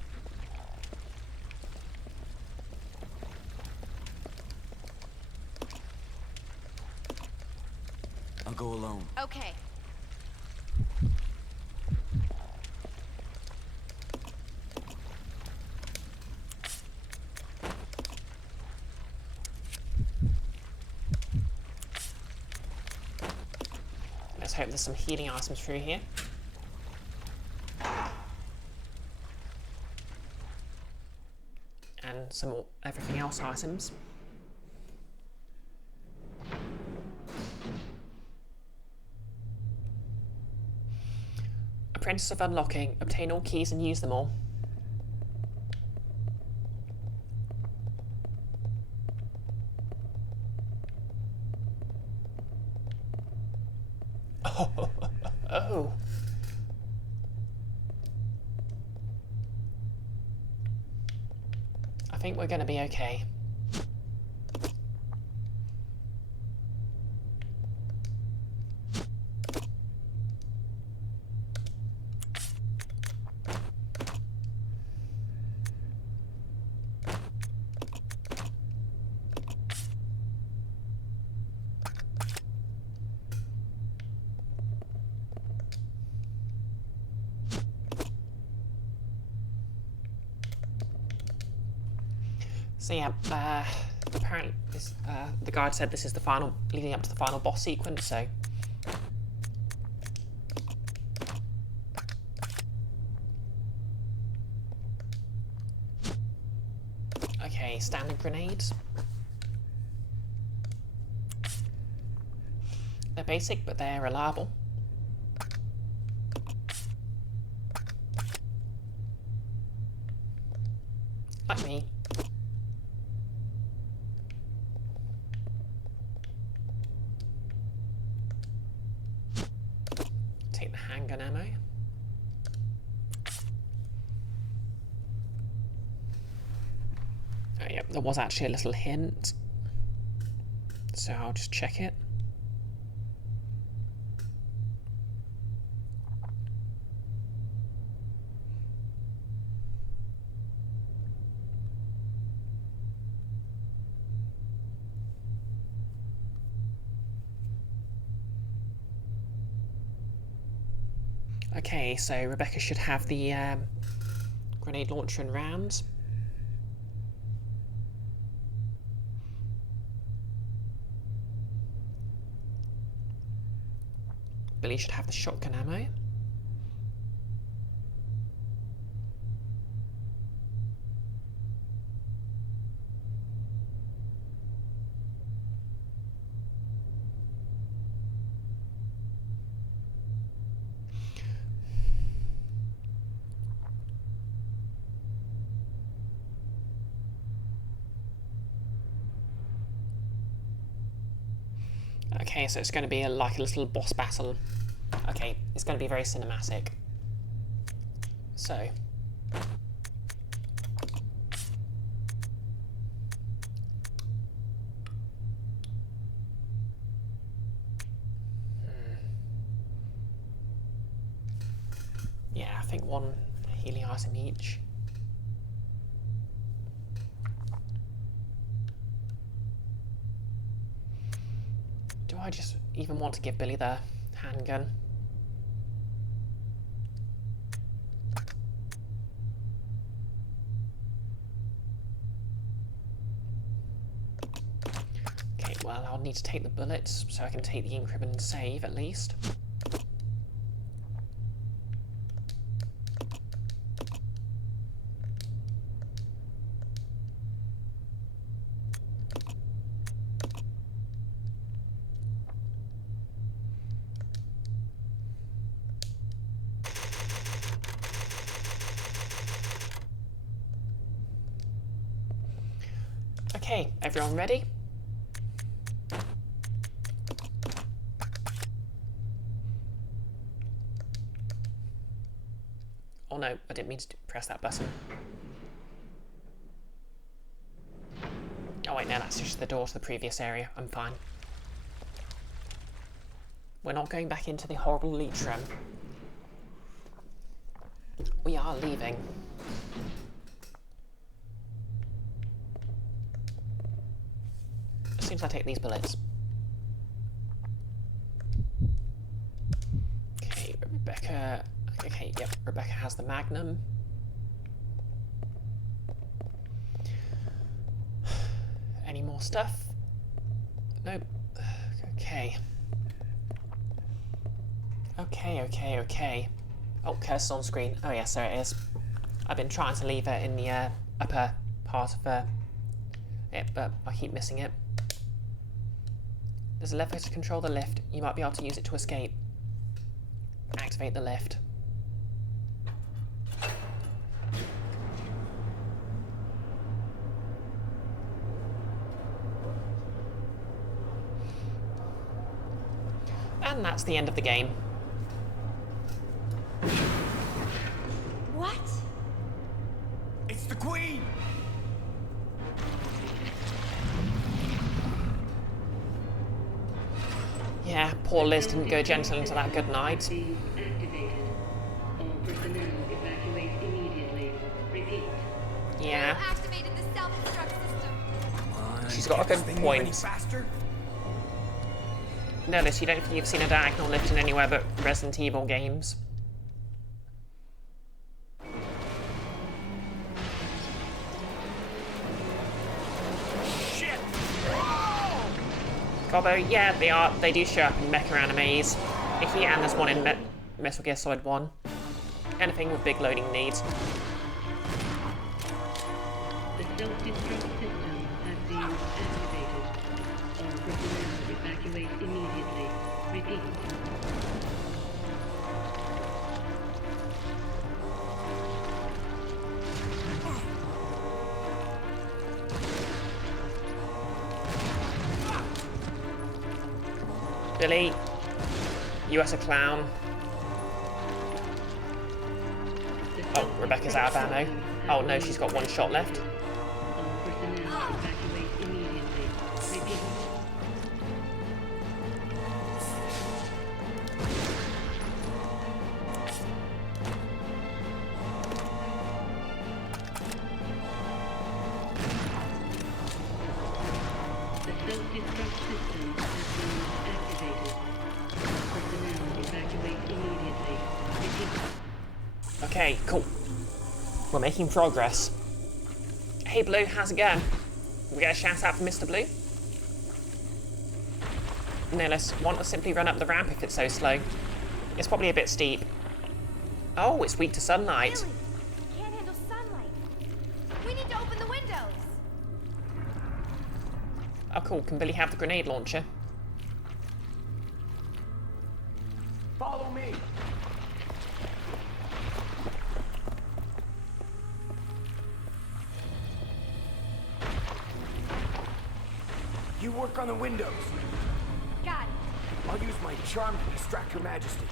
I'll go alone. Okay. Let's hope there's some healing items through here. And some more everything else items. Apprentice of Unlocking. Obtain all keys and use them all. Oh. I think we're going to be okay. So yeah, apparently this, the guide said this is the final, leading up to the final boss sequence, so... Okay, standard grenades. They're basic, but they're reliable. Like me. Take the handgun ammo. Oh yep, there was actually a little hint. So I'll just check it. Okay, so Rebecca should have the grenade launcher and rounds. Billy should have the shotgun ammo. Okay, so it's going to be like a little boss battle. Okay, it's going to be very cinematic. So. Yeah, I think one healing item each. Do I just even want to give Billy the handgun? Okay, well, I'll need to take the bullets so I can take the ink ribbon and save at least. Okay, everyone ready? Oh no, I didn't mean to press that button. Oh wait, no, that's just the door to the previous area. I'm fine. We're not going back into the horrible leech room. We are leaving. As soon as I take these bullets. Okay, Rebecca. Okay, yep, Rebecca has the Magnum. Any more stuff? Nope. Okay. Okay. Oh, cursor's on screen. Oh yes, there it is. I've been trying to leave it in the upper part of it, but I keep missing it. There's a lever to control the lift. You might be able to use it to escape. Activate the lift. And that's the end of the game. What? It's the Queen! Yeah, poor Liz didn't go gentle into that good night. Activated. All personnel evacuate immediately. Repeat. Yeah. Activated the self-destruct system. She's got a good Thing point. any faster? No, Liz, you don't think you've seen a diagonal lift in anywhere but Resident Evil games. Shit! Gobbo, yeah, they do show up in mecha animes. Icky, and there's one in Metal Gear Solid 1. Anything with big loading needs. The self-destruct system has been activated. All personnel evacuate immediately. Repeat. Billy, you as a clown. Oh, Rebecca's out of ammo. Oh no, she's got one shot left. All personnel evacuate immediately. Repeat. The self-destruct system has been activated. All personnel evacuate immediately. Repeat. Okay, cool. We're making progress. Hey Blue, how's it going? We get a shout out from Mr. Blue? No, let's want to simply run up the ramp if it's so slow. It's probably a bit steep. Oh, it's weak to sunlight. Billy, can't handle sunlight. We need to open the windows. Oh cool, can Billy have the grenade launcher? Follow me! You work on the windows. Got it. I'll use my charm to distract Your Majesty.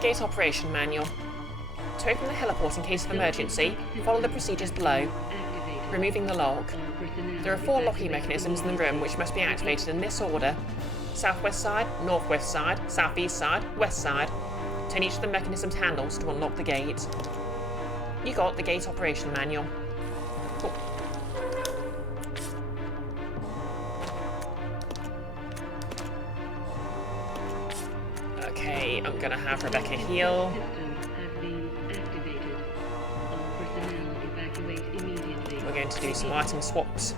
Gate operation manual. To open the heliport in case of emergency, follow the procedures below. Removing the lock. There are 4 locking mechanisms in the room which must be activated in this order. Southwest side, northwest side, southeast side, west side. Turn each of the mechanism's handles to unlock the gate. You got the gate operation manual. Cool. Okay, I'm gonna have Rebecca heal. We're going to do some item swaps.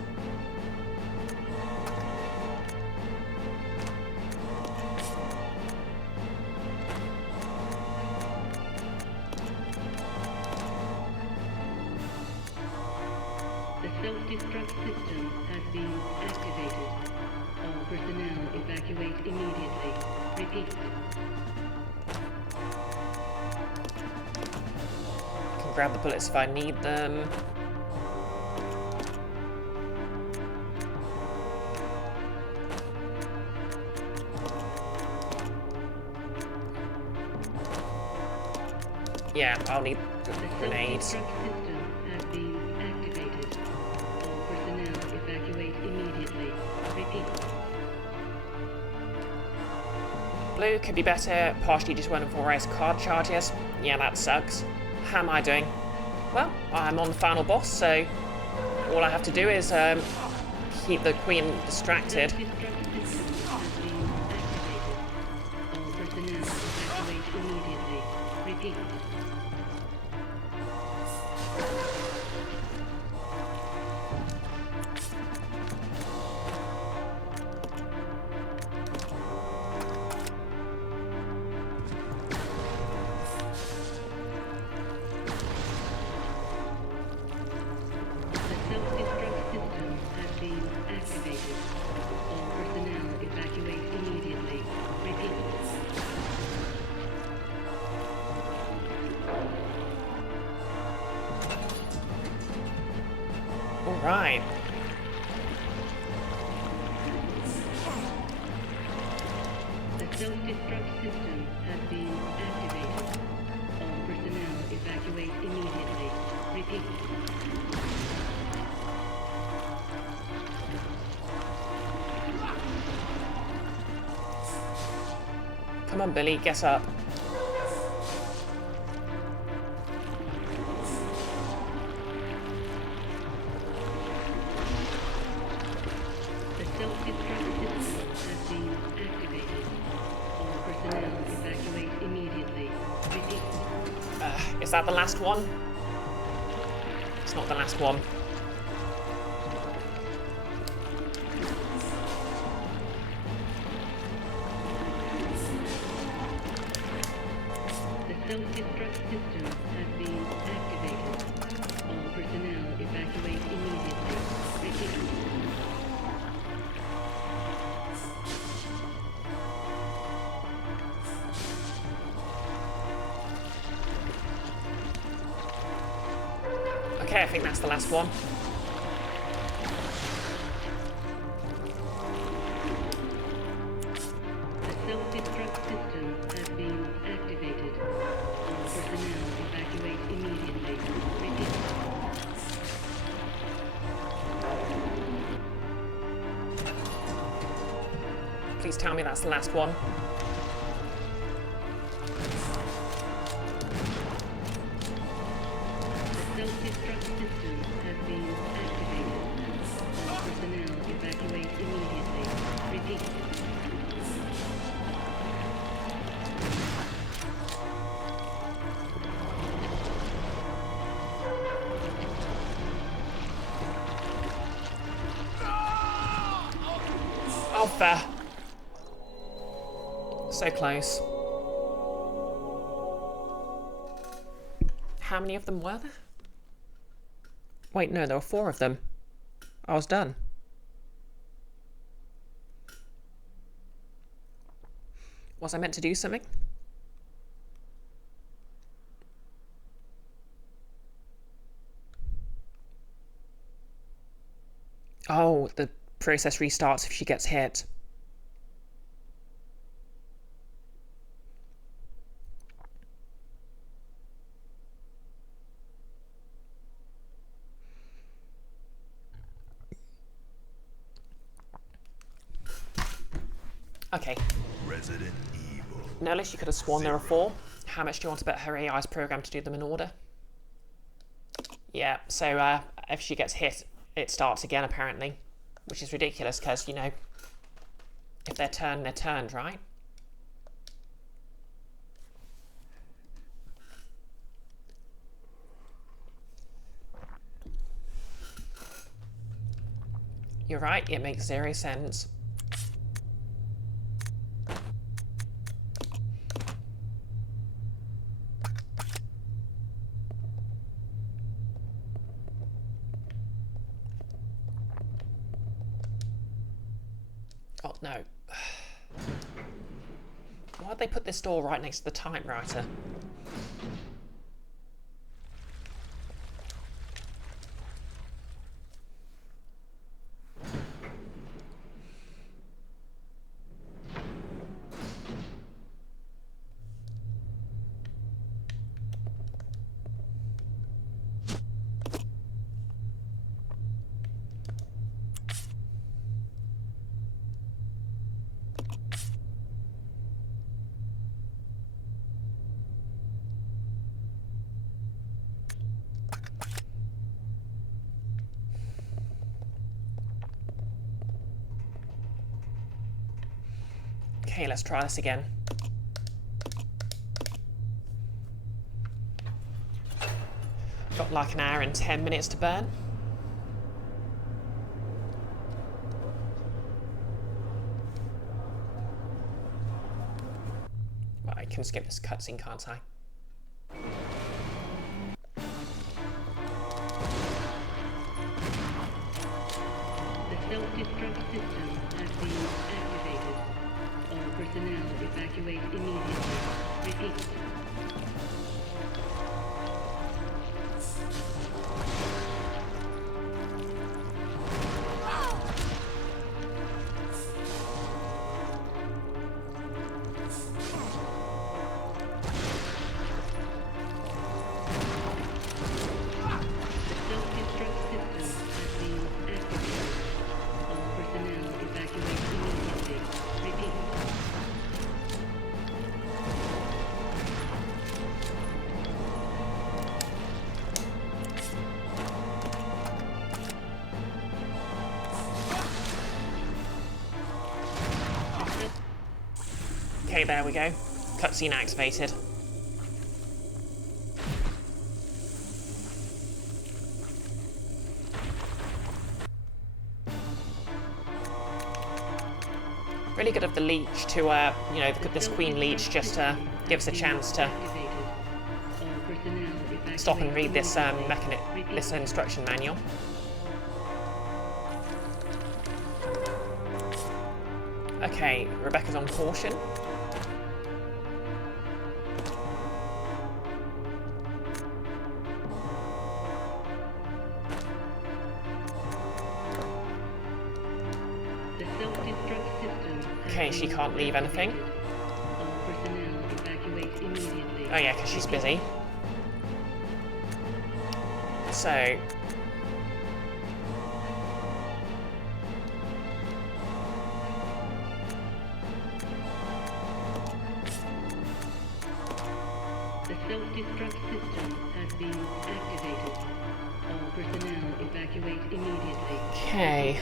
The self-destruct system has been activated. All personnel evacuate immediately. Repeat. Can grab the bullets if I need them. Yeah, I'll need grenades. The self-destruct system has been activated. All personnel evacuate immediately. Repeat. Blue could be better, partially due to unauthorized card charges. Yeah, that sucks. How am I doing? Well, I'm on the final boss, so all I have to do is keep the Queen distracted. Self-destruct system has been activated. All personnel evacuate immediately. Repeat. The self-destruct system has been activated. All personnel evacuate immediately. Repeat. Alright. The self-destruct system has been activated. All personnel evacuate immediately. Repeat. Come on, Billy, get up. The self-destruct system has been activated. All personnel evacuate immediately. Repeat. Is that the last one? It's not the last one. The self-destruct system has been activated. All personnel evacuate immediately. Repeat. Okay, I think that's the last one. The self-destruct system has been activated. All personnel evacuate immediately. Repeat. Please tell me that's the last one. The self-destruct system has been activated. All personnel evacuate immediately. Repeat. Oh, fair. So close. How many of them were there? Wait, no, there were 4 of them. I was done. Was I meant to do something? Oh, the process restarts if she gets hit. Okay. Resident Evil. Nellis, you could have sworn there were 4. How much do you want to bet her AI is programmed to do them in order? Yeah, so if she gets hit, it starts again, apparently. Which is ridiculous, because, you know, if they're turned, they're turned, right? You're right, it makes 0 sense. Oh, no. Why'd they put this door right next to the typewriter? Okay, let's try this again. Got like an hour and 10 minutes to burn. Well, I can skip this cutscene, can't I? The self-destruct system has been activated. All personnel evacuate immediately. Repeat. Okay, there we go. Cutscene activated. Really good of the leech to, you know, this queen leech just give us a chance to stop and read this this instruction manual. Okay, Rebecca's on caution. Okay, she can't leave anything. Oh yeah, because she's busy. So... The self-destruct system has been activated. All personnel evacuate immediately. Okay.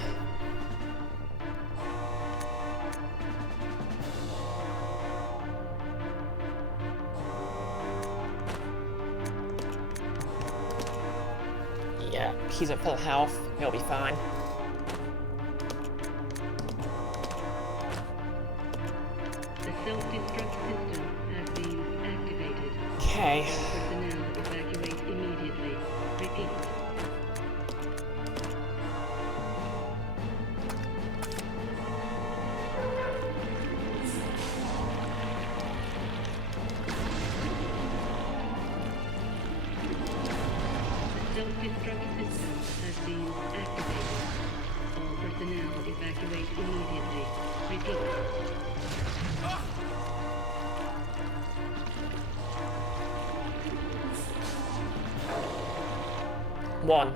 Yeah, he's at full health. He'll be fine. The self-destruct system has been activated. Okay. Personnel evacuate immediately. Repeat. The self-destruct system has been activated. All personnel evacuate immediately. Repeat. One.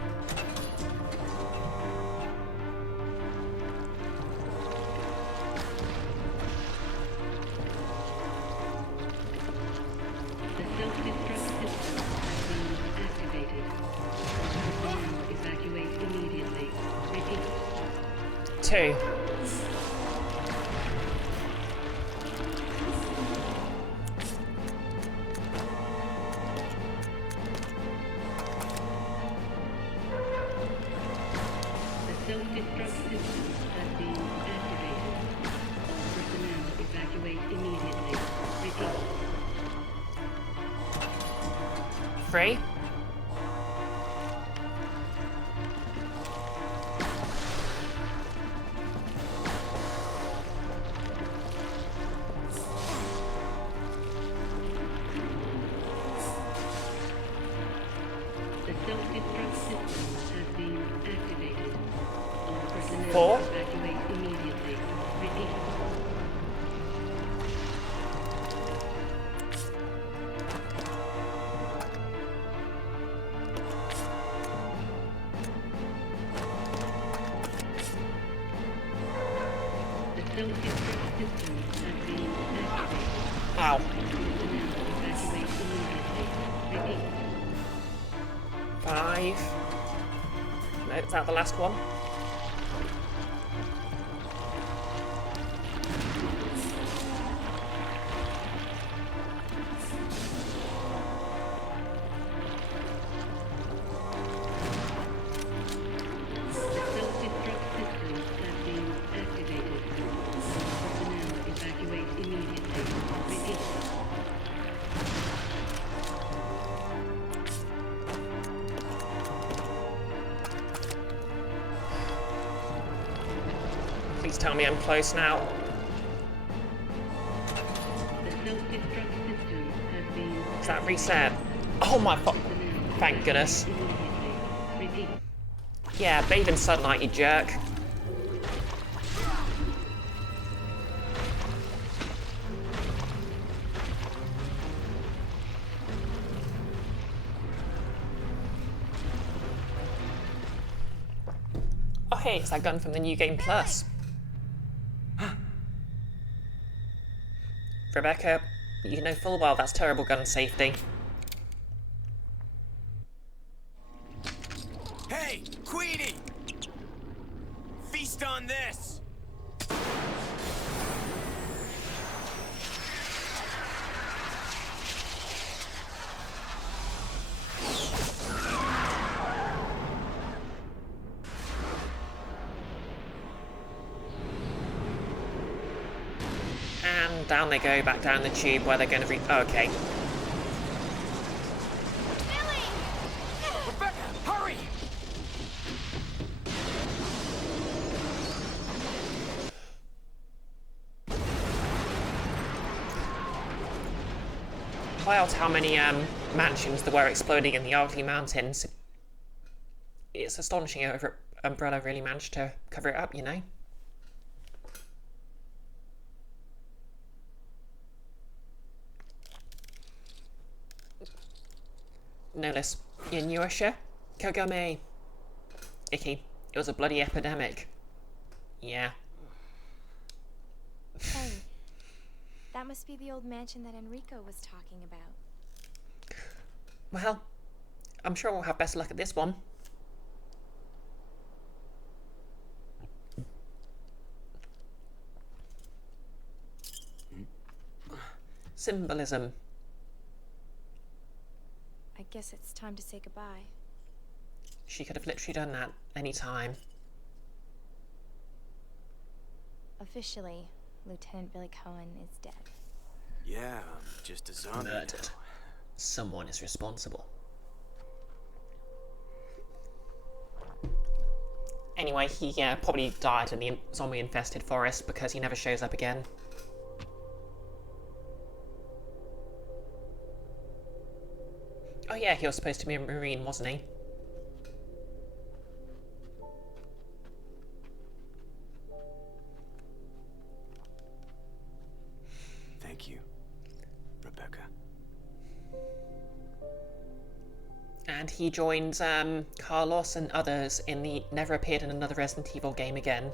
The self-destruct system has been activated. Personnel evacuate immediately. Repeat. Two. The self-destruct system has been activated. All personnel evacuate immediately. Repeat. Three. The self-destruct system has been activated. All personnel Four. evacuate immediately. Repeat. The self-destruct system has been activated. Ow. Personnel evacuate immediately. Repeat. Five. No, is that the last one? The self-destruct system has been activated. Personnel evacuate immediately. Repeat. Please tell me I'm close now. The self-destruct system has been Is that reset? Oh my fuck. personnel Thank goodness. immediately. Repeat. Yeah, bathe in sunlight, you jerk. Oh hey, it's that gun from the New Game Plus. Rebecca, you know full well that's terrible gun safety. Hey, Queenie! Feast on this! And down they go, back down the tube where they're going to okay. Rebecca, hurry! Wild how many mansions there were exploding in the Ugly Mountains. It's astonishing how Umbrella really managed to cover it up, you know? No less. Inuyasha? Kagame. Icky. It was a bloody epidemic. Yeah. Hey, that must be the old mansion that Enrico was talking about. Well, I'm sure we'll have best luck at this one. Symbolism. I guess it's time to say goodbye. She could have literally done that any time. Officially, Lieutenant Billy Cohen is dead. Yeah, I'm just a zombie. Murdered. Someone is responsible. Anyway, he probably died in the zombie-infested forest because he never shows up again. Oh yeah, he was supposed to be a Marine, wasn't he? and he joins Carlos and others in the never appeared in another Resident Evil game again.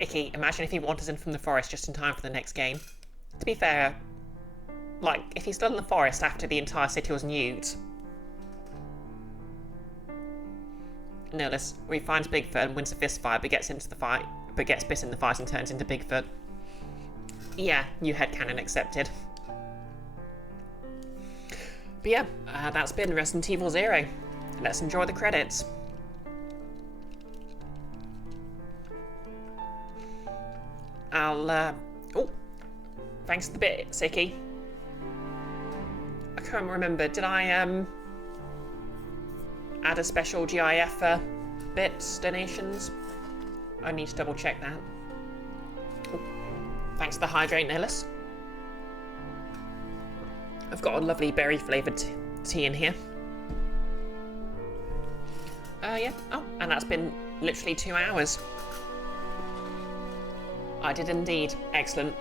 Icky, imagine if he wanders in from the forest just in time for the next game. To be fair, like, if he's still in the forest after the entire city was nuked. Nihilus, where he finds Bigfoot and wins a fist fight, but gets bit in the fight and turns into Bigfoot. Yeah, new headcanon accepted. But yeah, that's been Resident Evil 0. Let's enjoy the credits. Oh, thanks for the bit, Sicky. I can't remember, did I, add a special GIF for bits, donations? I need to double check that. Ooh, thanks for the hydrate, Nihilus. I've got a lovely berry flavoured tea in here. Yeah, oh, and that's been literally 2 hours. I did indeed. Excellent.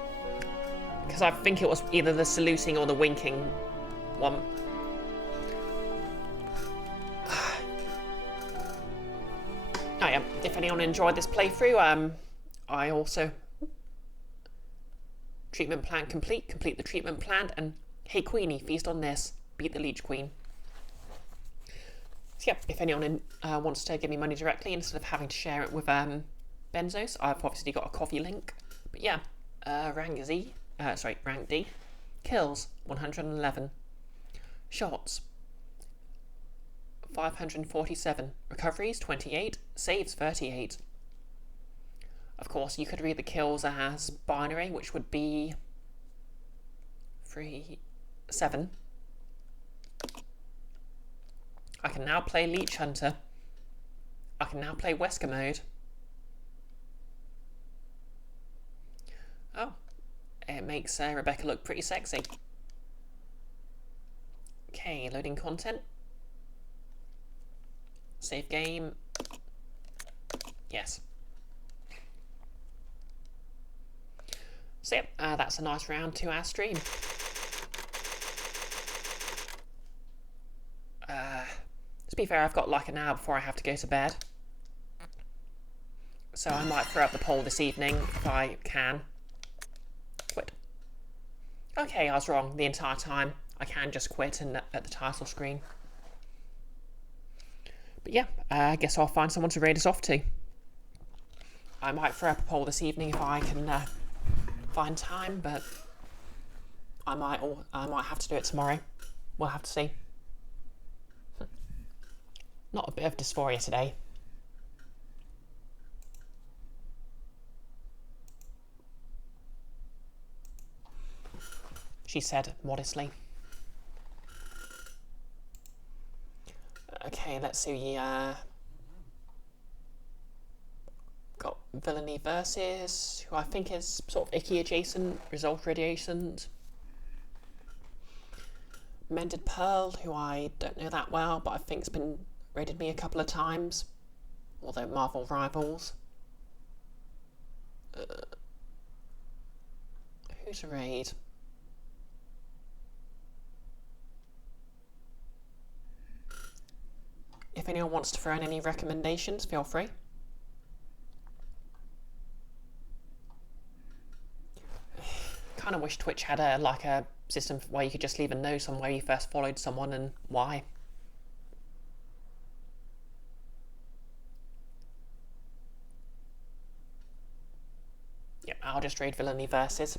Because I think it was either the saluting or the winking one. Oh yeah, if anyone enjoyed this playthrough, I also... Treatment plan complete the treatment plan, and hey Queenie, feast on this, beat the Leech Queen. So yeah, if anyone wants to give me money directly instead of having to share it with Benzos, I've obviously got a coffee link. But yeah, rank D, kills 111, shots 547, recoveries 28, saves 38. Of course, you could read the kills as binary, which would be 7. I can now play Leech Hunter. I can now play Wesker mode. Oh, it makes Rebecca look pretty sexy. Okay, loading content. Save game. Yes. So yeah, that's a nice round 2 hour stream. To be fair, I've got like an hour before I have to go to bed. So I might throw up the poll this evening if I can. Quit. Okay, I was wrong the entire time. I can just quit and at the title screen. But yeah, I guess I'll find someone to raid us off to. I might throw up a poll this evening if I can find time, but I might have to do it tomorrow. We'll have to see. Not a bit of dysphoria today. She said modestly. Okay, let's see. Got Villainy Versus, who I think is sort of Icky adjacent, Result adjacent. Mended Pearl, who I don't know that well, but I think's been raided me a couple of times. Although Marvel Rivals. Who's a raid? If anyone wants to throw in any recommendations, feel free. Kind of wish Twitch had a system where you could just leave a note on where you first followed someone and why. Yep, I'll just raid Villainy Versus.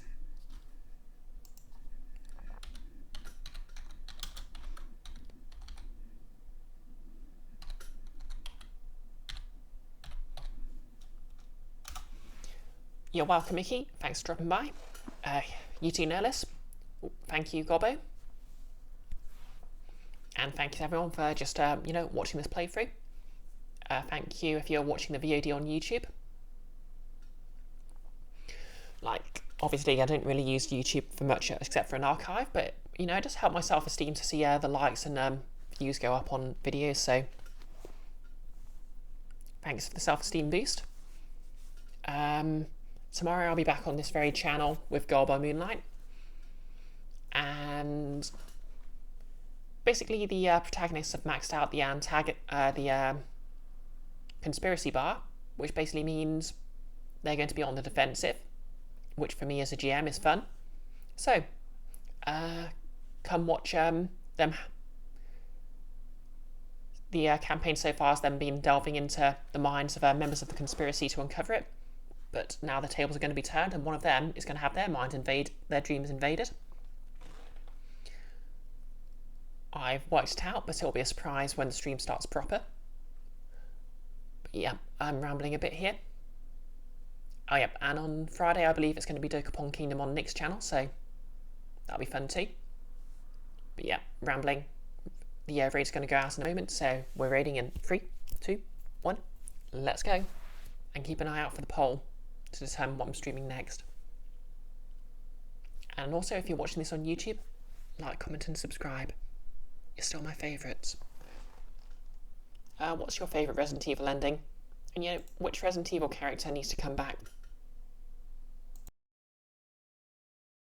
You're welcome, Mickey. Thanks for dropping by. You too, Nihilus. Thank you, Gobbo. And thank you to everyone for just, watching this playthrough. Thank you if you're watching the VOD on YouTube. Like, obviously I don't really use YouTube for much except for an archive, but, I just help my self-esteem to see the likes and views go up on videos, so thanks for the self-esteem boost. Tomorrow I'll be back on this very channel with Girl by Moonlight. and basically the protagonists have maxed out the conspiracy bar, which basically means they're going to be on the defensive, which for me as a GM is fun. So, come watch them. The campaign so far has then been delving into the minds of members of the conspiracy to uncover it. But now the tables are going to be turned, and one of them is going to have their dreams invaded. I've worked it out, but it'll be a surprise when the stream starts proper. But yeah, I'm rambling a bit here. Oh yeah, and on Friday I believe it's going to be Dokapon Kingdom on Nick's channel, so that'll be fun too. But yeah, rambling. The raid's going to go out in a moment, so we're raiding in 3, 2, 1, let's go. And keep an eye out for the poll to determine what I'm streaming next. And also, if you're watching this on YouTube, like, comment and subscribe. You're still my favourites. What's your favourite Resident Evil ending? And which Resident Evil character needs to come back